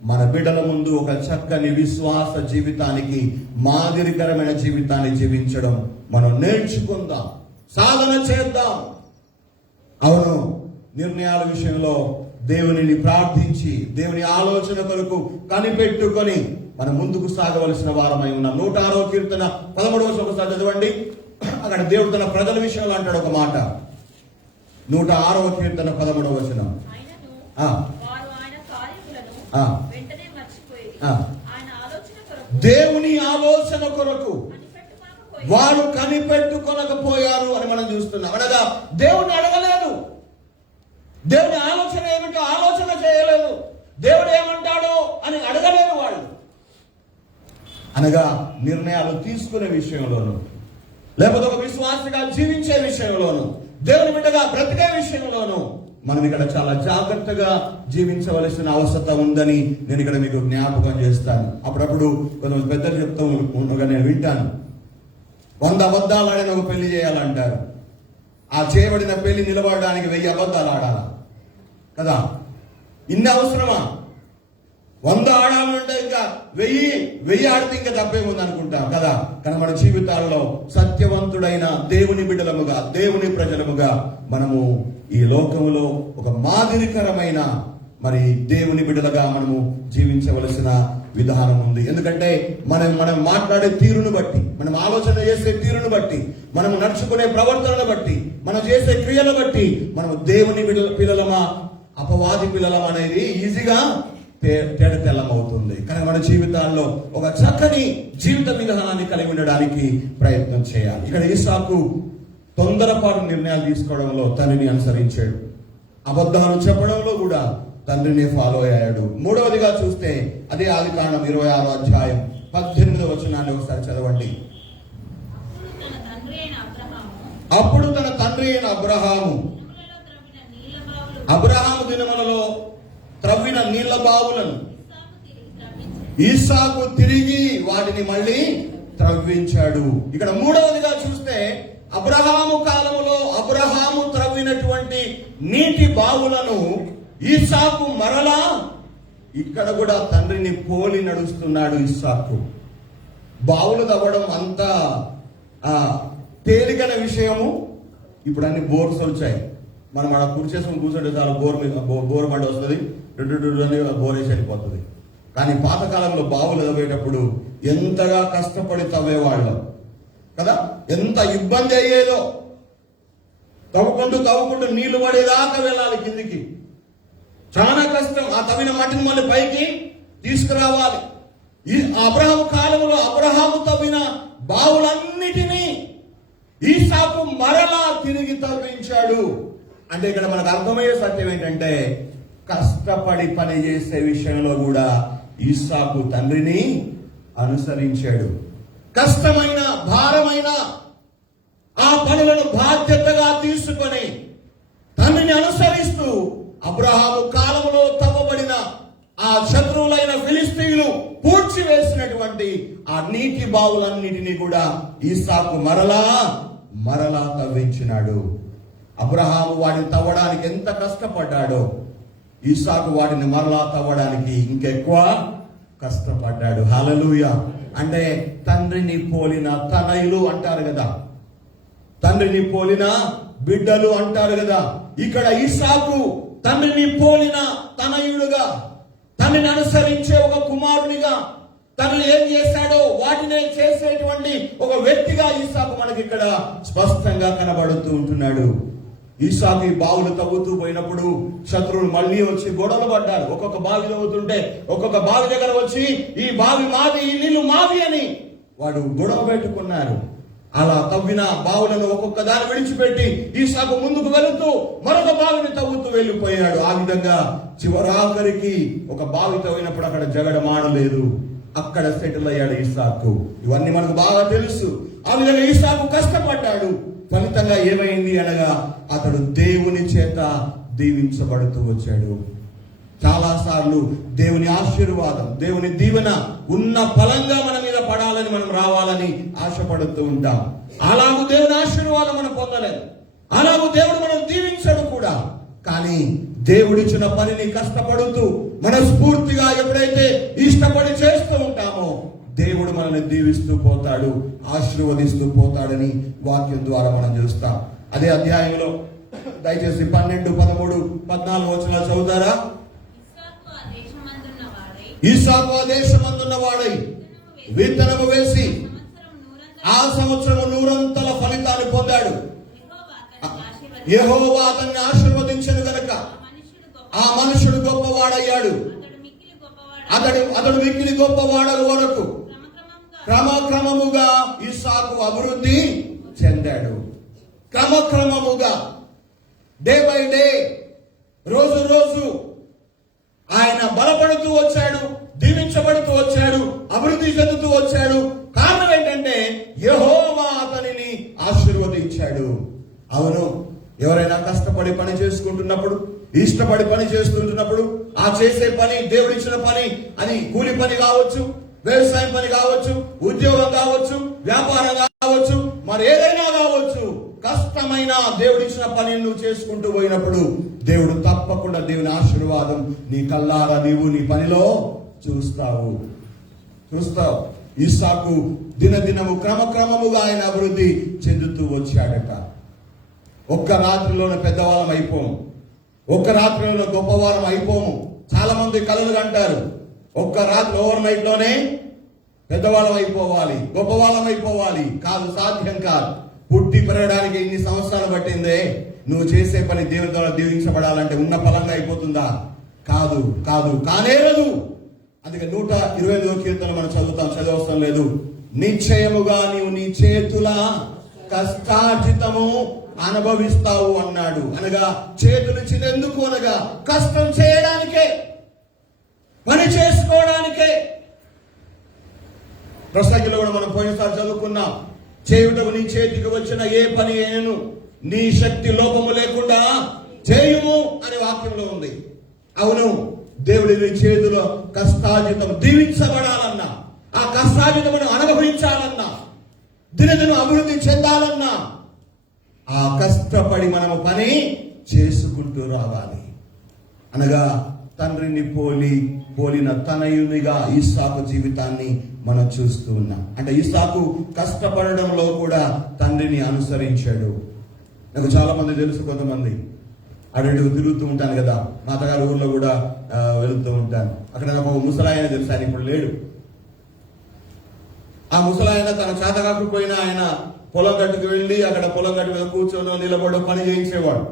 మన బిడ్డల ముందు ఒక చక్కని విశ్వాస జీవితానికి, మాదిరికరమైన జీవితాన్ని జీవించడం మనం నేర్చుకుందాం, సాధన చేద్దాం. అవును, నిర్ణయాల విషయంలో దేవునిని ప్రార్థించి, దేవుని ఆలోచన కొరకు కనిపెట్టుకొని మనం ముందుకు సాగవలసిన వారమై ఉన్నాం. 106వ కీర్తన 13వ ఒకసారి చదవండి. అక్కడ దేవుడు తన ప్రజల విషయంలో అంటాడు ఒక మాట. 106వ కీర్తన 13వ వచనం. దేవుని ఆలోచన కొరకు వారు కనిపెట్టుకొనకపోయారు అని మనం చూస్తున్నాం. అనగా దేవుని అడగలేదు, దేవుని ఆలోచన ఏమిటో ఆలోచన చేయలేదు, దేవుడు ఏమంటాడో అని అడగలేదు వాళ్ళు. అనగా నిర్ణయాలు తీసుకునే విషయంలోను, లేకపోతే ఒక విశ్వాసగా జీవించే విషయంలోను, దేవుని బిడ్డగా బ్రతికే విషయంలోను మనం ఇక్కడ చాలా జాగ్రత్తగా జీవించవలసిన అవసరం ఉందని నేను ఇక్కడ మీకు జ్ఞాపకం చేస్తాను. అప్పుడప్పుడు కొంతమంది పెద్దలు చెప్తూ ఉండగా నేను వింటాను, 100 అబద్ధాలు ఆడిన ఒక పెళ్లి చేయాలంటారు. ఆ చేయబడిన పెళ్లి నిలబడడానికి 1000 అబద్ధాలు ఆడాలా కదా? ఇన్ని అవసరమా? 100 ఆడాలంటే ఇంకా 1000 ఆడితే ఇంకా తప్పేముంది అనుకుంటాం కదా. కానీ మన జీవితాల్లో సత్యవంతుడైన దేవుని బిడ్డలముగా, దేవుని ప్రజలముగా మనము ఈ లోకములో ఒక మాదిరికరమైన మరి దేవుని బిడ్డలుగా మనము జీవించవలసిన విధానం ఉంది. ఎందుకంటే మనం మాట్లాడే తీరును బట్టి, మనం ఆలోచన చేసే తీరును బట్టి, మనం నడుచుకునే ప్రవర్తనను బట్టి, మనం చేసే క్రియలను బట్టి మనము దేవుని పిల్లలమా అపవాది పిల్లలం అనేది ఈజీగా తేడతెల్లమవుతుంది. కానీ మన జీవితాల్లో ఒక చక్కని జీవిత విధానాన్ని కలిగి ఉండడానికి ప్రయత్నం చేయాలి. ఇక్కడ ఇస్సాకు తొందరపాటు నిర్ణయాలు తీసుకోవడంలో తనని అనుసరించాడు. అబద్ధాలు చెప్పడంలో కూడా తండ్రిని ఫాలో అయ్యాడు. మూడవదిగా చూస్తే అదే ఆదికాండం 26వ అధ్యాయం 18వ వచనాన్ని ఒకసారి చదవండి. అప్పుడు తన తండ్రి అయిన అబ్రహాము దినములలో త్రవ్విన నీళ్ల బావులను ఇస్సాకు తిరిగి వాటిని మళ్ళీ త్రవ్వించాడు. ఇక్కడ మూడవదిగా చూస్తే అబ్రహాము కాలములో అబ్రహాము త్రవ్వినటువంటి నీటి బావులను ఇస్సాకు మరలా ఇక్కడ కూడా తండ్రిని పోలి నడుస్తున్నాడు. ఇస్సాకు బావులు తవ్వడం అంత తేలికైన విషయము. ఇప్పుడు అన్ని బోర్స్ వచ్చాయి. మనం అక్కడ కూర్చేసుకుని కూర్చుంటే చాలా బోర్ బండి వస్తుంది, బోర్ వేసి వెళ్ళిపోతుంది. కానీ పాతకాలంలో బావులు తవ్వేటప్పుడు ఎంతగా కష్టపడి తవ్వేవాళ్ళం కదా, ఎంత ఇబ్బంది అయ్యేదో. తవ్వుకుంటూ నీళ్లు పడేదాకా వెళ్ళాలి కిందికి, చాలా కష్టం. ఆ తవ్విన మట్టిని మళ్ళీ పైకి తీసుకురావాలి. ఈ అబ్రహాము కాలంలో అబ్రహాము తవ్విన బావులన్నిటినీ ఇస్సాకు మరలా తిరిగి తవ్వించాడు. అంటే ఇక్కడ మనకు అర్థమయ్యే సత్యం ఏంటంటే, కష్టపడి పని చేసే విషయంలో కూడా ఇస్సాకు తండ్రిని అనుసరించాడు. కష్టమైన భారమైన ఆ పనులను బాధ్యతగా తీసుకొని తండ్రిని అనుసరిస్తూ అబ్రహాము కాలంలో తవ్వబడిన ఆ శత్రువులైన ఫిలిస్తీయులు పూడ్చివేసినటువంటి ఆ నీటి బావులన్నిటినీ కూడా ఇస్సాకు మరలా తవ్వించినాడు. అబ్రహాము వాటిని తవ్వడానికి ఎంత కష్టపడ్డాడో ఇస్సాకు వాటిని మరలా తవ్వడానికి ఇంకెక్కువ కష్టపడ్డాడు. హల్లెలూయా. అంటే తండ్రిని పోలిన తనయులు అంటారు కదా, తండ్రిని పోలిన బిడ్డలు అంటారు కదా. ఇక్కడ ఇస్సాకు తండ్రిని పోలిన తనయుడుగా, తండ్రిని అనుసరించే ఒక కుమారునిగా, తండ్రి ఏం చేశాడో వాటినే చేసేటువంటి ఒక వ్యక్తిగా ఇస్సాకు మనకి ఇక్కడ స్పష్టంగా కనబడుతూ ఉంటున్నాడు. ఇస్సాకు ఈ బావులు తవ్వుతూ పోయినప్పుడు శత్రువులు మళ్ళీ వచ్చి గొడవలు పడ్డారు. ఒక్కొక్క బావి తవ్వుతుంటే ఒక్కొక్క బావి దగ్గర వచ్చి ఈ బావి మావి, ఈ నీళ్లు మావి అని వాడు గొడవ పెట్టుకున్నారు. అలా తవ్విన బావులను ఒక్కొక్క దాన్ని విడిచిపెట్టి ఇస్సాకు ముందుకు వెళుతూ మరొక బావిని తవ్వుతూ వెళ్ళిపోయాడు. ఆ విధంగా చివరాఖరికి ఒక బావి తవ్వినప్పుడు అక్కడ జగడమాడలేదు, అక్కడ సెటిల్ అయ్యాడు ఇస్సాకు. ఇవన్నీ మనకు బాగా తెలుసు. ఆ విధంగా ఇస్సాకు కష్టపడ్డాడు. ఫలితంగా ఏమైంది అనగా అతడు దేవుని చేత దీవించబడుతూ వచ్చాడు. చాలా సార్లు దేవుని ఆశీర్వాదం, దేవుని దీవెన ఉన్న ఫలంగా మన మీద పడాలని, మనం రావాలని ఆశపడుతూ ఉంటాం. అలాగూ దేవుని ఆశీర్వాదం మనం పొందలేదు, అలాగూ దేవుడు మనం దీవించడు కూడా. కానీ దేవుడిచ్చిన పనిని కష్టపడుతూ మనస్ఫూర్తిగా ఎప్పుడైతే ఇష్టపడి చేస్తూ ఉంటామో దేవుడు మనల్ని దీవిస్తూ పోతాడు, ఆశీర్వదిస్తూ పోతాడని వాక్యం ద్వారా మనం చూస్తాం. అదే అధ్యాయంలో దయచేసి 12, 13, 14 వచనాలు చదువుతారా? ఇస్సాకు ఆ దేశమందున్న వాడై విత్తనము వేసి ఆ సంవత్సరం 100 ఫలితాన్ని పొందాడు. యెహోవా అతన్ని ఆశీర్వదించెను గనుక ఆ మనుషుడు గొప్పవాడయ్యాడు. అతడు మిక్కిలి గొప్పవాడగు వరకు క్రమక్రమముగా ఇస్సాకు అభివృద్ధి చెందాడు. క్రమక్రమముగా, డే బై డే, రోజు ఆయన బలపడుతూ వచ్చాడు, దీవించబడుతూ వచ్చాడు, అభివృద్ధి చెందుతూ వచ్చాడు. కారణం ఏంటంటే యెహోవా అతనిని ఆశీర్వదించాడు. అవును, ఎవరైనా కష్టపడి పని చేసుకుంటున్నప్పుడు, ఇష్టపడి పని చేస్తుంటున్నప్పుడు, ఆ చేసే పని దేవుడిచ్చిన పని, అది కూలి పని కావచ్చు, వ్యవసాయం పని కావచ్చు, ఉద్యోగం కావచ్చు, వ్యాపారం కావచ్చు, మరి ఏదైనా కావచ్చు, కష్టమైన దేవుడిచ్చిన పని నువ్వు చేసుకుంటూ పోయినప్పుడు దేవుడు తప్పకుండా దేవుని ఆశీర్వాదం నీ కల్లారా నీవు నీ పనిలో చూస్తావు. ఇస్సాకు దినదినము క్రమక్రమముగా ఆయన అభివృద్ధి చెందుతూ వచ్చాడట. ఒక్క రాత్రిలోనే పెద్దవాళ్ళం అయిపోము, ఒక్క రాత్రిలో గొప్పవారం అయిపోము. చాలా మంది కలలు అంటారు, ఒక్క రాత్రి ఓవర్ నైట్ లోనే పెద్దవాళ్ళం అయిపోవాలి, గొప్పవాళ్ళం అయిపోవాలి. కాదు, సాధ్యం కాదు. పుట్టి పెరగడానికి ఇన్ని సంవత్సరాలు పట్టిందే, నువ్వు చేసే పని దేవుని ద్వారా దీవించబడాలంటే ఉన్న ఫలంగా అయిపోతుందా? కాదు, కానేరదు. అందుకే 125వ కీర్తన మనం చదవవసరం లేదు. నిశ్చయముగా నీవు నీ చేతుల కష్టార్జితము అనుభవిస్తావు అన్నాడు. అనగా చేతులిచ్చింది ఎందుకు? అనగా కష్టం చేయడానికే, పని చేసుకోవడానికే. ప్రసంగిలో కూడా మనం పోయినసారి చదువుకున్నాం, చేయుటకు నీ చేతికి వచ్చిన ఏ పని అయినను నీ శక్తి లోపము లేకుండా చేయుము అనే వాక్యంలో ఉంది. అవును, దేవుడి నీ చేతిలో కష్టార్జితం దీవించబడాలన్నా, ఆ కష్టార్జితమును అనుభవించాలన్నా, దినదిన అభివృద్ధి చెందాలన్నా ఆ కష్టపడి మనము పని చేసుకుంటూ రావాలి. అనగా తండ్రిని పోలిన తనయునిగా ఇస్సాకు జీవితాన్ని మనం చూస్తూ ఉన్నాం. అంటే ఇస్సాకు కష్టపడడంలో కూడా తండ్రిని అనుసరించాడు. నాకు చాలా మంది తెలుసు, కొంతమంది అటు తిరుగుతూ ఉంటాను కదా, మా అత్తగారి ఊర్లో కూడా వెళుతూ ఉంటాను. అక్కడ నాకు ఒక ముసలాయన తెలుసు, ఆయన ఇప్పుడు లేడు. ఆ ముసలాయన తన చేత కాకపోయినా ఆయన పొలం గట్టుకు వెళ్ళి అక్కడ పొలం గట్టు మీద కూర్చొని నిలబడి పని చేయించేవాడు.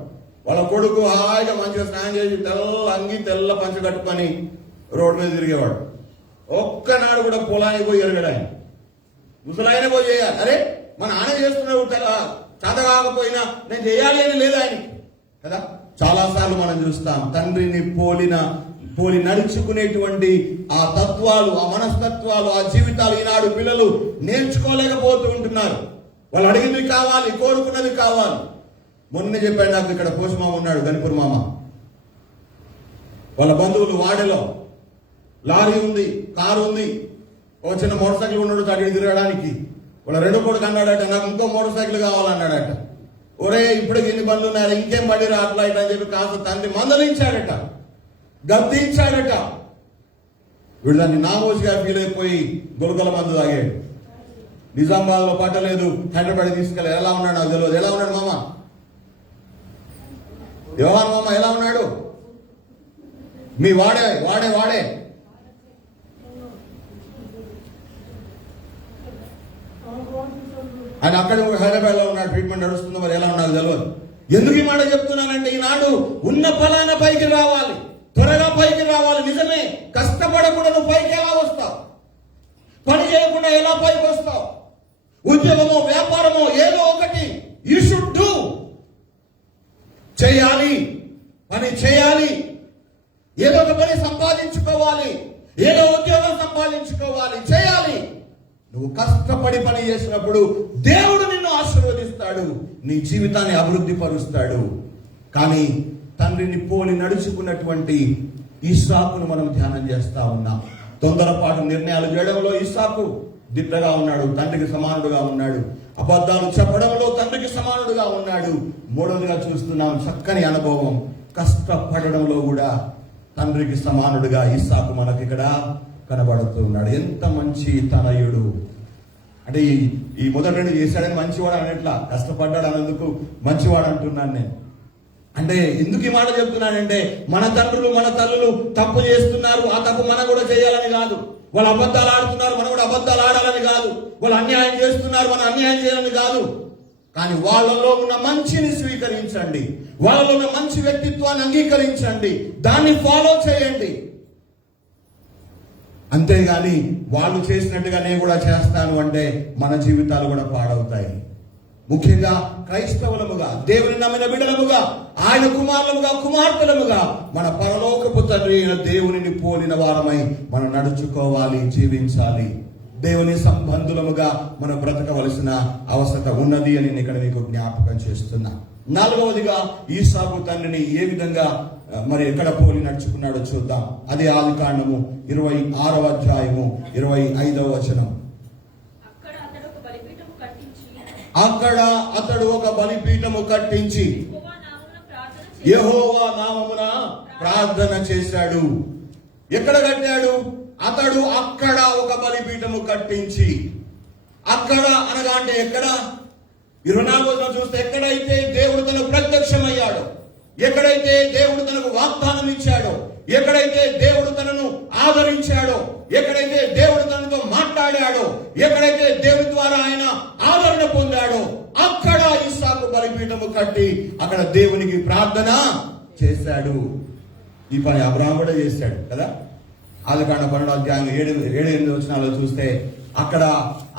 వాళ్ళ కొడుకు హాయిగా మంచిగా స్నానం చేసి తెల్ల అంగి తెల్ల పంచ కట్టుకొని రోడ్డు మీద తిరిగేవాడు. ఒక్కనాడు కూడా పొలానికి పోయి ఎరగడు ఆయన. ముసలాయన పోయి చేయాలి. అరే మన నాన్న చేస్తున్నాడు, చేత కాకపోయినా నేను చేయాలి అని లేదు ఆయనకి కదా. చాలాసార్లు మనం చూస్తాం తండ్రిని పోలి నడుచుకునేటువంటి ఆ తత్వాలు, ఆ మనస్తత్వాలు, ఆ జీవితాలు ఈనాడు పిల్లలు నేర్చుకోలేకపోతూ ఉంటున్నారు. వాళ్ళు అడిగింది కావాలి, కోరుకున్నది కావాలి. మొన్న చెప్పాడు నాకు, ఇక్కడ పోషమామ ఉన్నాడు, గణపూర్ మామ. వాళ్ళ బంధువులు వాడలో లారీ ఉంది, కారు ఉంది, ఒక చిన్న మోటార్ సైకిల్ ఉన్నాడు అడిగి తిరగడానికి. వాళ్ళ రెండో కొడుకు అన్నాడట, నాకు ఇంకో మోటార్ సైకిల్ కావాలన్నాడట. ఒరే ఇప్పుడు ఎన్ని బండ్లు ఉన్నారు, ఇంకేం బండి రా అట్లా ఇట్లా అని చెప్పి కాస్త తండ్రి మందలించాడట, గద్దించాడట. వీడు దాన్ని నామోజిగా ఫీల్ అయిపోయి గురకల మందు తాగాడు. నిజామాబాద్ లో పట్టలేదు, హైదరాబాద్ తీసుకెళ్ళి. ఎలా ఉన్నాడు నాకు తెలియదు. ఎలా ఉన్నాడు మామ? యోహాన్ మామ ఎలా ఉన్నాడు? మీ వాడే ఆయన అక్కడ హైదరాబాద్ లో ఉన్నాడు, ట్రీట్మెంట్ నడుస్తుందో, మరి ఎలా ఉన్నాడు తెలియదు. ఎందుకు ఈ మాట చెప్తున్నానంటే ఈనాడు ఉన్న ఫలాన పైకి రావాలి, త్వరగా పైకి రావాలి. నిజమే, కష్టపడకుండా నువ్వు పైకి ఎలా వస్తావు? పని చేయకుండా ఎలా పైకి వస్తావు? ఉద్యోగమో వ్యాపారమో ఏదో ఒకటి యూ షుడ్ డూ, చేయాలి, పని చేయాలి. ఏదో ఒక పని సంపాదించుకోవాలి, ఏదో ఉద్యోగం సంపాదించుకోవాలి, చేయాలి. నువ్వు కష్టపడి పని చేసినప్పుడు దేవుడు నిన్ను ఆశీర్వదిస్తాడు, నీ జీవితాన్ని అభివృద్ధి పరుస్తాడు. కానీ తండ్రిని పోలి నడుచుకున్నటువంటి ఇస్సాకును మనం ధ్యానం చేస్తా ఉన్నాం. తొందరపాటు నిర్ణయాలు చేయడంలో ఇస్సాకు దిట్టగా ఉన్నాడు, తండ్రికి సమానుడుగా ఉన్నాడు. అబద్ధాలు చెప్పడంలో తండ్రికి సమానుడుగా ఉన్నాడు. మూడవదిగా చూస్తున్నాం చక్కని అనుభవం, కష్టపడడంలో కూడా తండ్రికి సమానుడుగా ఇస్సాకు మనకి ఇక్కడ కనబడుతున్నాడు. ఎంత మంచి తనయుడు అంటే ఈ మొదటి రెండు చేశాడని మంచివాడు అనట్లా, కష్టపడ్డాడు అన్నందుకు మంచివాడు అంటున్నాను నేను. అంటే ఎందుకు ఈ మాట చెప్తున్నానంటే మన తండ్రులు మన తల్లులు తప్పు చేస్తున్నారు, ఆ తప్పు మనం కూడా చేయాలని కాదు. వాళ్ళు అబద్ధాలు ఆడుతున్నారు, మనం కూడా అబద్ధాలు ఆడాలని కాదు. వాళ్ళు అన్యాయం చేస్తున్నారు, మనం అన్యాయం చేయాలని కాదు. కానీ వాళ్ళలో ఉన్న మంచిని స్వీకరించండి, వాళ్ళలో ఉన్న మంచి వ్యక్తిత్వాన్ని అంగీకరించండి, దాన్ని ఫాలో చేయండి. అంతేగాని వాళ్ళు చేసినట్టుగా నేను కూడా చేస్తాను అంటే మన జీవితాలు కూడా పాడవుతాయి. ముఖ్యంగా క్రైస్తవులముగా, దేవుని నమ్మిన బిడ్డలముగా, ఆయన కుమారులముగా కుమార్తెలముగా మన పరలోకపు తండ్రి అయిన దేవునిని పోలిన వారమై మనం నడుచుకోవాలి, జీవించాలి. దేవుని సంబంధులముగా మనం బ్రతకవలసిన అవసరత ఉన్నది అని నేను ఇక్కడ మీకు జ్ఞాపకం చేస్తున్నా. నాలుగవదిగా ఇస్సాకు తండ్రిని ఏ విధంగా మరి ఎక్కడ పోలి నడుచుకున్నాడో చూద్దాం. అది ఆదికాండము 26వ అధ్యాయము 25వ వచనం. అక్కడ అతడు ఒక బలిపీఠము కట్టించి యెహోవా నామమున ప్రార్థన చేశాడు. ఎక్కడ కట్టాడు? అతడు అక్కడ ఒక బలిపీఠము కట్టించి. అక్కడ అనగా అంటే ఎక్కడ? 24వ చూస్తే ఎక్కడైతే దేవుడు తనకు ప్రత్యక్షమయ్యాడో, ఎక్కడైతే దేవుడు తనకు వాగ్దానం ఇచ్చాడో, ఎక్కడైతే దేవుడు తనను ఆదరించాడో, ఎక్కడైతే దేవుడు తనతో మాట్లాడాడో, ఎక్కడైతే దేవుడి ద్వారా ఆయన ఆదరణ పొందాడో, అక్కడ ఇస్సాకు బలిపీఠము కట్టి అక్కడ దేవునికి ప్రార్థన చేశాడు. ఈ పని అబ్రాహాము కూడా చేశాడు కదా. ఆదికాండ 12వ అధ్యాయం 7-8 వచనాల్లో చూస్తే అక్కడ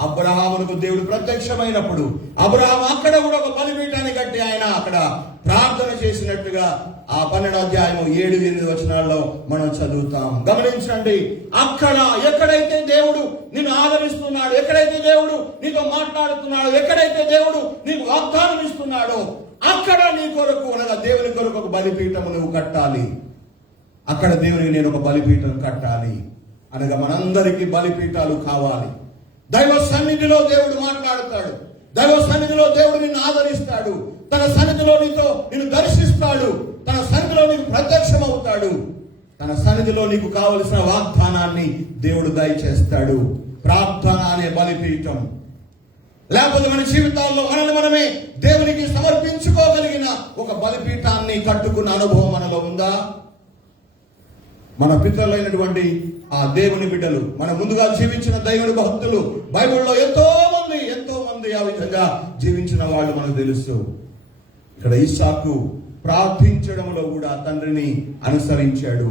అబ్రహామునకు దేవుడు ప్రత్యక్షమైనప్పుడు అబ్రహాం అక్కడ కూడా ఒక బలిపీఠాన్ని కట్టి ఆయన అక్కడ ప్రార్థన చేసినట్టుగా ఆ 12వ అధ్యాయము 7-8 వచనాల్లో మనం చదువుతాం. గమనించండి, అక్కడ ఎక్కడైతే దేవుడు నిన్ను ఆదరిస్తున్నాడు, ఎక్కడైతే దేవుడు నీతో మాట్లాడుతున్నాడు, ఎక్కడైతే దేవుడు నీకు వాగ్దానం ఇస్తున్నాడో అక్కడ నీ కొరకు అనగా దేవుని కొరకు ఒక బలిపీఠము నువ్వు కట్టాలి. అక్కడ దేవునికి నేను ఒక బలిపీఠం కట్టాలి అనగా మనందరికీ బలిపీఠాలు కావాలి. దైవ సన్నిధిలో దేవుడు మాట్లాడతాడు, దైవ సన్నిధిలో దేవుడు నిన్ను ఆదరిస్తాడు, తన సన్నిధిలో నిన్ను దర్శిస్తాడు, తన సన్నిధిలో నీకు ప్రత్యక్షం అవుతాడు, తన సన్నిధిలో నీకు కావలసిన వాగ్దానాన్ని దేవుడు దయచేస్తాడు. ప్రార్థన అనే బలిపీఠం. లేకపోతే మన జీవితాల్లో మనల్ని మనమే దేవునికి సమర్పించుకోగలిగిన ఒక బలిపీఠాన్ని కట్టుకున్న అనుభవం మనలో ఉందా? మన పితరులైనటువంటి ఆ దేవుని బిడ్డలు, మన ముందుగా జీవించిన దైవుని భక్తులు, బైబిల్లో ఎంతో మంది ఆ విధంగా జీవించిన వాళ్ళు మనకు తెలుసు. ఇక్కడ ఇస్సాకు ప్రార్థించడంలో కూడా తండ్రిని అనుసరించాడు,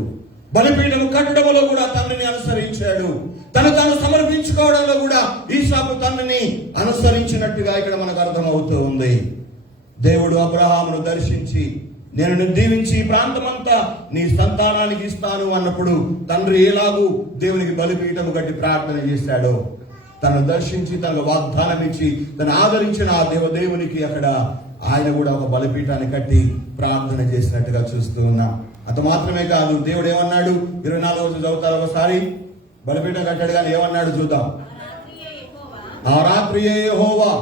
బలిపీఠము కట్టడంలో కూడా తండ్రిని అనుసరించాడు, తాను సమర్పించుకోవడంలో కూడా ఇస్సాకు తండ్రిని అనుసరించినట్టుగా ఇక్కడ మనకు అర్థమవుతూ ఉంది. దేవుడు అబ్రహామును దర్శించి నేను నిన్ను దీవించి ఈ ప్రాంతమంతా నీ సంతానానికి ఇస్తాను అన్నప్పుడు తండ్రి ఎలాగూ దేవునికి బలిపీఠము కట్టి ప్రార్థన చేశాడో, తను దర్శించి తనకు వాగ్దానం ఇచ్చి తను ఆదరించిన ఆ దేవునికి అక్కడ ఆయన కూడా ఒక బలిపీఠాన్ని కట్టి ప్రార్థన చేసినట్టుగా చూస్తూ ఉన్నాం. అంత మాత్రమే కాదు, దేవుడు ఏమన్నాడు? 24వ రోజు చదువుతారు ఒకసారి. బలిపీఠం కట్టాడు కానీ ఏమన్నాడు చూద్దాం. ఆ రాత్రియే యెహోవా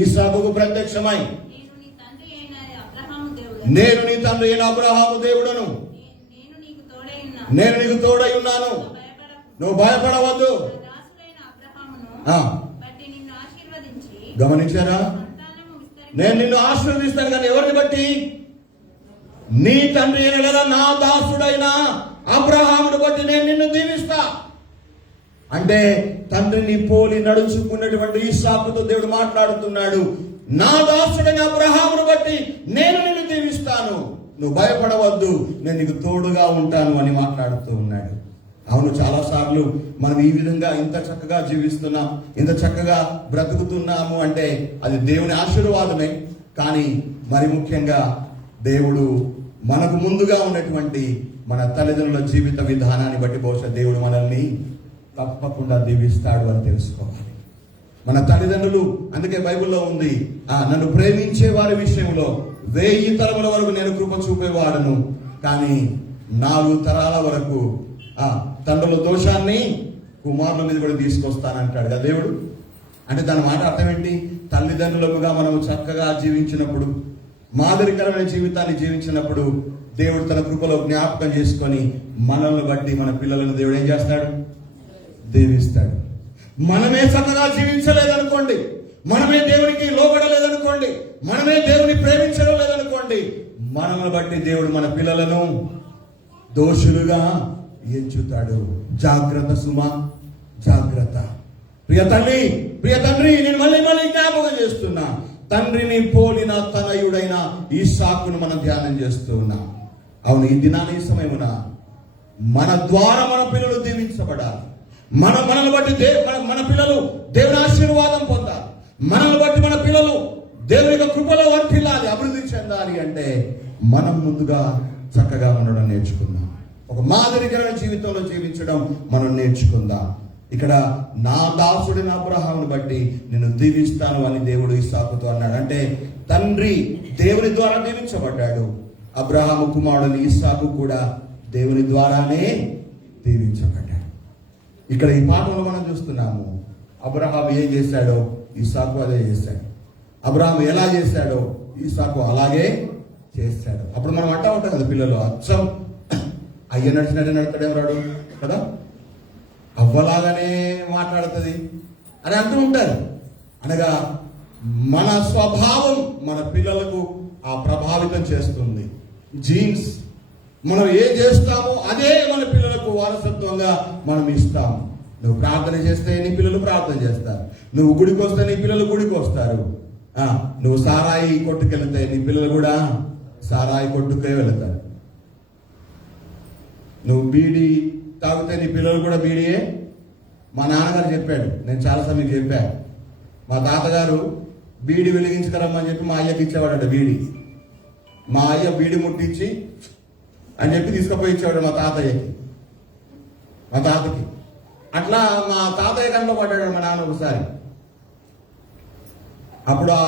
ఇస్సాకుకు ప్రత్యక్షమై నేను నీ తండ్రి అయిన అబ్రహాము దేవుడను, నేను నీకు తోడై ఉన్నాను, నువ్వు భయపడవద్దు. గమనించారా? నేను నిన్ను ఆశీర్వదిస్తాను కానీ ఎవరిని బట్టి? నీ తండ్రి అయిన కదా నా దాసుడైన అబ్రహామును బట్టి నేను నిన్ను దీవిస్తా. అంటే తండ్రిని పోలి నడుచుకున్నటువంటి ఇస్సాకుతో దేవుడు మాట్లాడుతున్నాడు. నా దాసుడైన అబ్రహామును బట్టి నేను నిన్ను దీవిస్తాను, నువ్వు భయపడవద్దు, నేను నీకు తోడుగా ఉంటాను అని మాట్లాడుతూ ఉన్నాడు. అవును, చాలా సార్లు మనం ఈ విధంగా ఇంత చక్కగా జీవిస్తున్నాం, ఇంత చక్కగా బ్రతుకుతున్నాము అంటే అది దేవుని ఆశీర్వాదమే. కానీ మరి ముఖ్యంగా దేవుడు మనకు ముందుగా ఉన్నటువంటి మన తల్లిదండ్రుల జీవిత విధానాన్ని బట్టి బహుశా దేవుడు మనల్ని తప్పకుండా దీవిస్తాడు అని తెలుసుకోవాలి. మన తల్లిదండ్రులు, అందుకే బైబిల్లో ఉంది, నన్ను ప్రేమించే వారి విషయంలో 1000 తరముల వరకు నేను కృప చూపేవాడును, కానీ 4 తరాల వరకు తండ్రుల దోషాన్ని కుమారుల మీద కూడా తీసుకొస్తానంటాడు కదా దేవుడు. అంటే దాని మాట అర్థం ఏంటి? తల్లిదండ్రులుగా మనం చక్కగా జీవించినప్పుడు, మాదిరికరమైన జీవితాన్ని జీవించినప్పుడు దేవుడు తన కృపలో జ్ఞాపకం చేసుకొని మనల్ని బట్టి మన పిల్లలను దేవుడు ఏం చేస్తాడు? దీవిస్తాడు. మనమే చక్కగా జీవించలేదనుకోండి, మనమే దేవునికి లోబడలేదనుకోండి, మనమే దేవుని ప్రేమించడం లేదనుకోండి, మనల్ని బట్టి దేవుడు మన పిల్లలను దోషులుగా ఎంచుతాడు. జాగ్రత్త సుమా, జాగ్రత్త. ప్రియ తండ్రి, నేను మళ్ళీ జ్ఞాపకం చేస్తున్నా, తండ్రిని పోలిన తనయుడైన ఇస్సాకును మనం ధ్యానం చేస్తూ ఉన్నాం. అవును, ఈ దినాన ఈ సమయమున మన ద్వారా మన పిల్లలు దీవించబడాలి. మనల్ని బట్టి మన పిల్లలు దేవుని ఆశీర్వాదం పొందాలి. మనల్ని బట్టి మన పిల్లలు దేవుని యొక్క కృపలో వర్ధిల్లాలి, అభివృద్ధి చెందాలి. అంటే మనం ముందుగా చక్కగా ఉండడం నేర్చుకుందాం. ఒక మాదిరికరమైన జీవితంలో జీవించడం మనం నేర్చుకుందాం. ఇక్కడ నా దాసుడిని అబ్రహామును బట్టి నేను దీవిస్తాను అని దేవుడు ఇస్సాకుతో అన్నాడు. అంటే తండ్రి దేవుని ద్వారా దీవించబడ్డాడు. అబ్రహాము కుమారుడు ఇస్సాకు కూడా దేవుని ద్వారానే దీవించబడ్డాడు. ఇక్కడ ఈ పాఠంలో మనం చూస్తున్నాము, అబ్రహాము ఏం చేశాడో ఇస్సాకు అదే చేశాడు. అబ్రహాము ఎలా చేశాడో ఇస్సాకు అలాగే చేశాడు. అప్పుడు మనం అంటా ఉంటాం కదా, పిల్లలు అచ్చం అయ్య నడిచినట్టే నడతాడేమరాడు కదా, అవ్వలాగానే మాట్లాడుతుంది అని అంటూ ఉంటారు. అనగా మన స్వభావం మన పిల్లలకు ప్రభావితం చేస్తుంది. జీన్స్, మనం ఏం చేస్తామో అదే మన పిల్లలకు వారసత్వంగా మనం ఇస్తాము. నువ్వు ప్రార్థన చేస్తే నీ పిల్లలు ప్రార్థన చేస్తారు, నువ్వు గుడికి వస్తే నీ పిల్లలు గుడికి వస్తారు, నువ్వు సారాయి కొట్టుకెళ్తే నీ పిల్లలు కూడా సారాయి కొట్టుకే వెళతారు, నువ్వు బీడీ తాగితే నీ పిల్లలు కూడా బీడీయే మా నాన్నగారు చెప్పాడు, నేను చాలాసార్లు మీకు చెప్పాను. మా తాతగారు బీడి వెలిగించుకరమ్మని చెప్పి మా అయ్యకి ఇచ్చేవాడట బీడి. మా అయ్య బీడి ముట్టించి అని చెప్పి తీసుకుపోయి ఇచ్చేవాడు మా తాతయ్యకి, మా తాతకి. అట్లా మా తాతయ్య కంట్లో పడ్డాడు మా నాన్న ఒకసారి. అప్పుడు ఆ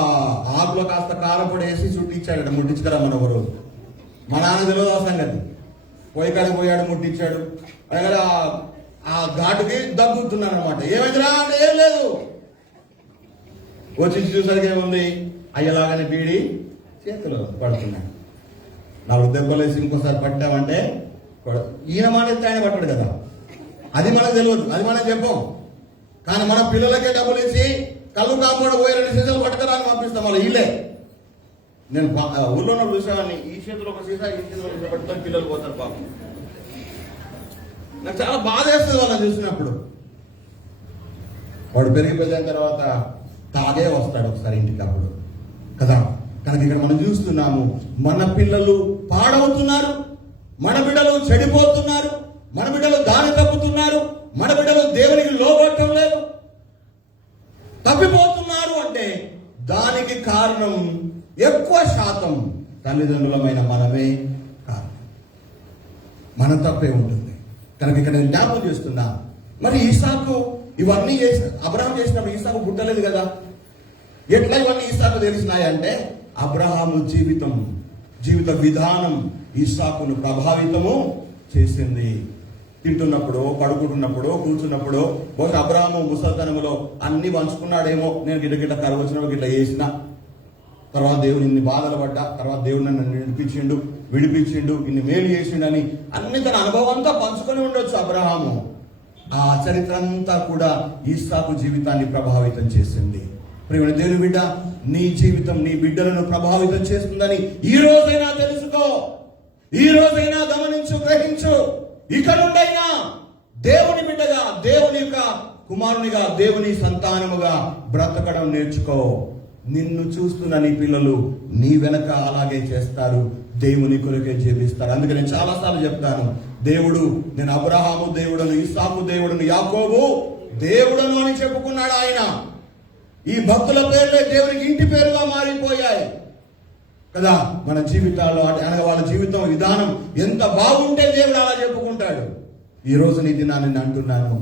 ఆకులో కాస్త కారపొడి వేసి చుట్టించాడట, ముట్టించుకరమ్మని ఒక రోజు. మా నాన్న తెలియదు ఆ సంగతి. పోయికాడికి పోయాడు, ముట్టించాడు. అక్కడ ఆ ఘాటుకి దగ్గుతున్నాడు అనమాట. ఏమైందిరా అంటే ఏం లేదు. వచ్చి చూసరికి ఏముంది, అయ్యలాగానే బీడి చేతిలో పడుతున్నాడు. 4 దెబ్బలు వేసి ఇంకోసారి పట్టామంటే ఈయన మాట ఎత్తే ఆయన పట్టాడు కదా. అది మనకు తెలియదు, అది మనం చెప్పాం. కానీ మన పిల్లలకే డబ్బులు ఇచ్చి కళ్ళు కాకుండా పోయి 2 సీసాలు పట్టుకురాని పంపిస్తాం. వాళ్ళు వీళ్ళే. నేను ఊళ్ళో చూసేవాడిని, ఈ చేతిలో ఒక సీసా, ఈ చేతిలో ఒక పట్టుకొని పిల్లలు పోతారు పాపం. నాకు చాలా బాధ వేస్తుంది వాళ్ళని చూసినప్పుడు. వాడు పెరిగి పెరిగిన తర్వాత తాగే వస్తాడు ఒకసారి ఇంటికి అప్పుడు కదా. కనుక ఇక్కడ మనం చూస్తున్నాము, మన పిల్లలు పాడవుతున్నారు, మన బిడ్డలు చెడిపోతున్నారు, మన బిడ్డలు దారి తప్పుతున్నారు, మన బిడ్డలు దేవునికి లోబడటం లేదు, తప్పిపోతున్నారు. అంటే దానికి కారణం ఎక్కువ శాతం తల్లిదండ్రులమైన మనమే కారణం. మన తప్పే ఉంటుంది. కనుక ఇక్కడ నేను జ్ఞాపకం చేస్తున్నా, మరి ఈసాకు ఇవన్నీ చేసిన, అబ్రహాం చేసినప్పుడు ఈసాకు పుట్టలేదు కదా. ఎట్లా ఇవన్నీ ఈసాకు తెలిసినాయంటే అబ్రహాము జీవిత విధానం ఈసాకును ప్రభావితము చేసింది. తింటున్నప్పుడు, పడుకుంటున్నప్పుడు, కూర్చున్నప్పుడు, బహుశా అబ్రహాము ముసల్తనములో అన్ని పంచుకున్నాడేమో. నేను గిట్ట కరువు వచ్చినప్పుడు గిట్ల చేసిన, తర్వాత దేవుడు ఇన్ని బాధలు పడ్డా, తర్వాత దేవుడు నన్ను విడిపించిండు, ఇన్ని మేలు చేసిండని అన్ని తన అనుభవం అంతా పంచుకొని ఉండొచ్చు అబ్రహాము. ఆ చరిత్ర అంతా కూడా ఈసాకు జీవితాన్ని ప్రభావితం చేసింది. ప్రియమైన దేవుని బిడ్డ, నీ జీవితం నీ బిడ్డలను ప్రభావితం చేస్తుందని ఈ రోజైనా తెలుసుకో, ఈ రోజైనా గమనించు, గ్రహించు. ఇక నుండైనా దేవుని బిడ్డగా, దేవుని యొక్క కుమారునిగా, దేవుని సంతానముగా బ్రతకడం నేర్చుకో. నిన్ను చూస్తున్న నీ పిల్లలు నీ వెనక అలాగే చేస్తారు, దేవుని కొరకే జీవిస్తారు. అందుకే నేను చాలాసార్లు చెప్తాను, దేవుడు, నేను అబ్రహాము దేవుడను, ఇస్సాకు దేవుడను, యాకోబు దేవుడను అని చెప్పుకున్నాడు ఆయన. ఈ భక్తుల పేర్లే దేవునికి ఇంటి పేరుగా మారిపోయాయి కదా. మన జీవితాల్లో అనగా వాళ్ళ జీవితం విధానం ఎంత బాగుంటే దేవుడు అలా చెప్పుకుంటాడు. ఈ రోజు నీ దినాన్ని నేను అంటున్నాను,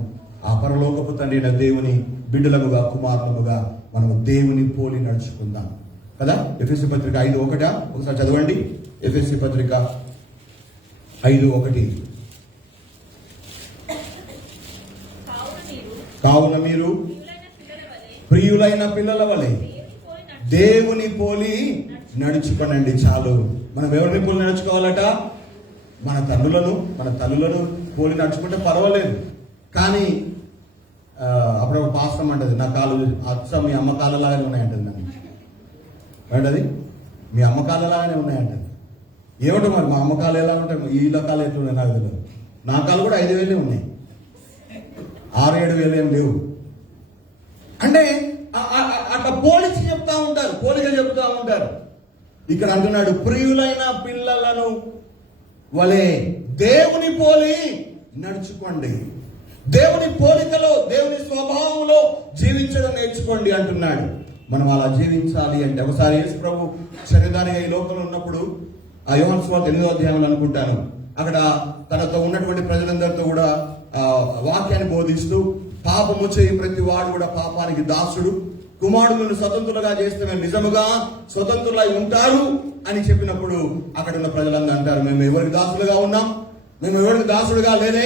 ఆ పరలోకపు తండ్రి అయిన దేవుని బిడ్డలముగా, కుమారులముగా మనము దేవుని పోలి నడుచుకుందాం కదా. ఎఫెసీ పత్రిక 5:1 ఒకసారి చదవండి. ఎఫెసీ పత్రిక 5:1. కావున మీరు ప్రియులైన పిల్లల వలె దేవుని పోలి నడుచుకోనండి. చాలు. మనం ఎవరిని పోలి నడుచుకోవాలట? మన తల్లులను పోలి నడుచుకుంటే పర్వాలేదు. కానీ అప్పుడు పాస్తం అంటది, నా కాళ్ళు అచ్చ మీ అమ్మ కాళ్ళలాగానే ఉన్నాయంటది. నన్ను ఏంటది, మీ అమ్మ కాళ్ళలాగానే ఉన్నాయంటది. ఏమిటో మరి మా అమ్మ కాళ్ళు ఎలా ఉంటాయి, వీళ్ళ కాళ్ళు ఎట్లున్నాయి నాకు తెలియదు. నా కాళ్ళు కూడా 5,000 ఉన్నాయి, 6-7 ఏం లేవు. అంటే అట్లా పోలిక చెప్తా ఉంటారు. ఇక్కడ అంటున్నాడు, ప్రియులైన పిల్లలను వలె దేవుని పోలి నడుచుకోండి. దేవుని పోలికలో, దేవుని స్వభావంలో జీవించడం నేర్చుకోండి అంటున్నాడు. మనం అలా జీవించాలి అంటే, ఒకసారి యేసు ప్రభు శరీరానికి ఈ లోకంలో ఉన్నప్పుడు, ఆ యోహాను సువార్త 8వ అధ్యాయంలో అనుకుంటాను, అక్కడ తనతో ఉన్నటువంటి ప్రజలందరితో కూడా వాక్యాన్ని బోధిస్తూ, పాపము చేయి ప్రతి వాడు కూడా పాపానికి దాసుడు, కుమారులను స్వతంత్రులుగా చేస్తే మేము నిజముగా స్వతంత్రులై ఉంటారు అని చెప్పినప్పుడు అక్కడ ఉన్న ప్రజలందరూ అంటారు, మేము ఎవరికి దాసులుగా ఉన్నాం, మేము ఎవరికి దాసులుగా లేమే,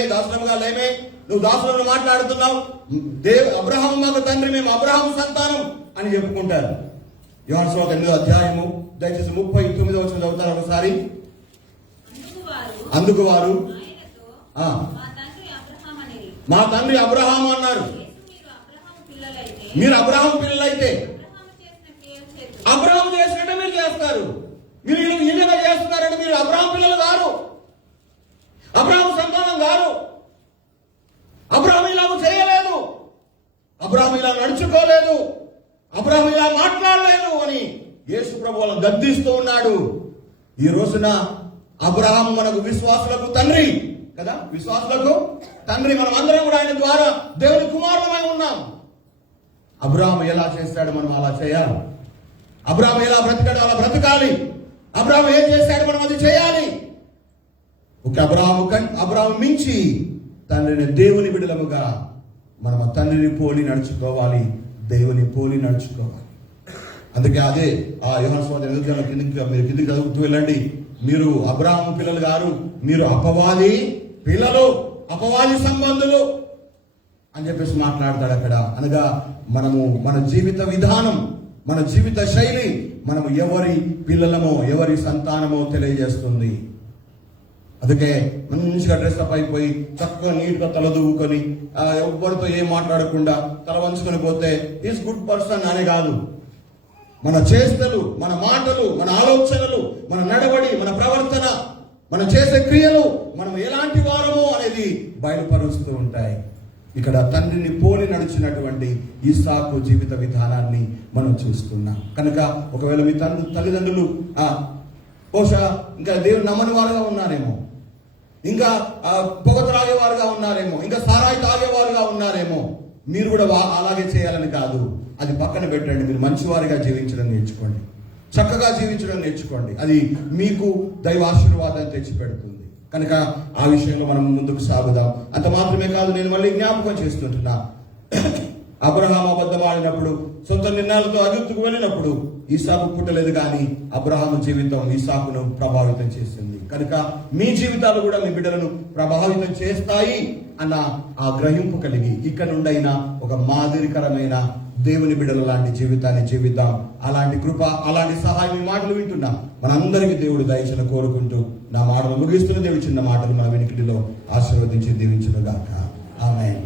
నువ్వు దాసులను మాట్లాడుతున్నావు, అబ్రహాము మాకు తండ్రి, మేము అబ్రహాము సంతానం అని చెప్పుకుంటారు. యోహాను సువార్త 8వ అధ్యాయము దయచేసి 39వ వచనం చదువుతారు ఒకసారి. అందుకు వారు మా తండ్రి అబ్రహాము అన్నారు. మీరు అబ్రహాము పిల్లలైతే అబ్రహాము చేసినట్టు మీరు చేస్తారు. మీరు ఇలా చేస్తున్నారంటే మీరు అబ్రహాము పిల్లలు గారు, అబ్రహాము సంతానం గారు. అబ్రహాము ఇలా చేయలేదు, అబ్రహాము ఇలా నడుచుకోలేదు, అబ్రహాము ఇలా మాట్లాడలేదు అని యేసు ప్రభు వాళ్ళని గద్దిస్తూ ఉన్నాడు. ఈ రోజున అబ్రహాము మనకు విశ్వాసులకు తండ్రి కదా. విశ్వాసులకు తండ్రి, మనం అందరం కూడా ఆయన ద్వారా దేవుని కుమారులమై ఉన్నాం. అబ్రాహాము ఎలా చేస్తాడు, మనం అలా చేయాలి. అబ్రాహాము ఎలా బ్రతికాడు, అలా బ్రతకాలి. అబ్రాహాము ఏం చేశాడు, మనం అది చేయాలి. ఒక అబ్రాహాము మించి తండ్రిని దేవుని బిడ్డలముగా మనం ఆ తండ్రిని పోలి నడుచుకోవాలి, దేవుని పోలి నడుచుకోవాలి. అందుకే అదే ఆ యోహాను సువార్త మీరు కిందికి చదువుతూ వెళ్ళండి. మీరు అబ్రాహాము పిల్లలు గారు, మీరు అపవాది పిల్లలు, అపవాది సంబంధులు అని చెప్పేసి మాట్లాడతాడు అక్కడ. అనగా మనము మన జీవిత విధానం, మన జీవిత శైలి, మనము ఎవరి పిల్లలమో ఎవరి సంతానమో తెలియజేస్తుంది. అందుకే మంచిగా డ్రెస్ అప్ అయిపోయి చక్కగా నీట్గా తలదూవుకొని ఎవరితో ఏం మాట్లాడకుండా తల వంచుకొని పోతే ఈజ్ గుడ్ పర్సన్ అనే కాదు. మన చేష్టలు, మన మాటలు, మన ఆలోచనలు, మన నడవడి, మన ప్రవర్తన, మనం చేసే క్రియలు, మనం ఎలాంటి వారమో అనేది బయలుపరుస్తూ ఉంటాయి. ఇక్కడ తండ్రిని పోలి నడిచినటువంటి ఇస్సాకు జీవిత విధానాన్ని మనం చూస్తున్నాం. కనుక ఒకవేళ మీ తల్లిదండ్రులు బహుశా ఇంకా దేవుని నమ్మని వారుగా ఉన్నారేమో, ఇంకా పొగ త్రాగేవారుగా ఉన్నారేమో, ఇంకా సారాయి తాగేవారుగా ఉన్నారేమో, మీరు కూడా అలాగే చేయాలని కాదు. అది పక్కన పెట్టండి. మీరు మంచివారిగా జీవించడం నేర్చుకోండి, చక్కగా జీవించడం నేర్చుకోండి. అది మీకు దైవాశీర్వాదాన్ని తెచ్చిపెడుతుంది. కనుక ఆ విషయంలో మనం ముందుకు సాగుదాం. అంత మాత్రమే కాదు, నేను మళ్ళీ జ్ఞాపకం చేస్తుంటున్నా, అబ్రహాము అబద్ధం ఆడినప్పుడు, సొంత నిర్ణయాలతో ఐగుప్తుకు వెళ్ళినప్పుడు ఇస్సాకు పుట్టలేదు, కానీ అబ్రహాము జీవితం ఇస్సాకును ప్రభావితం చేసింది. కనుక మీ జీవితాలు కూడా మీ బిడ్డలను ప్రభావితం చేస్తాయి అన్న ఆ గ్రహింపు కలిగి ఇక్కడ నుండైనా ఒక మాదిరికరమైన దేవుని బిడ్డల లాంటి జీవితాన్ని జీవిద్దాం. అలాంటి కృప, అలాంటి సహాయం ఈ మాటలు వింటున్నాం. మనందరికీ దేవుడు దయచేసి కోరుకుంటూ నా మాటలు ముగిస్తున్న దేవుడు చిన్న మాటలు మన వెనుకటిలో ఆశీర్వదించి దీవించును గాక. ఆమేన్.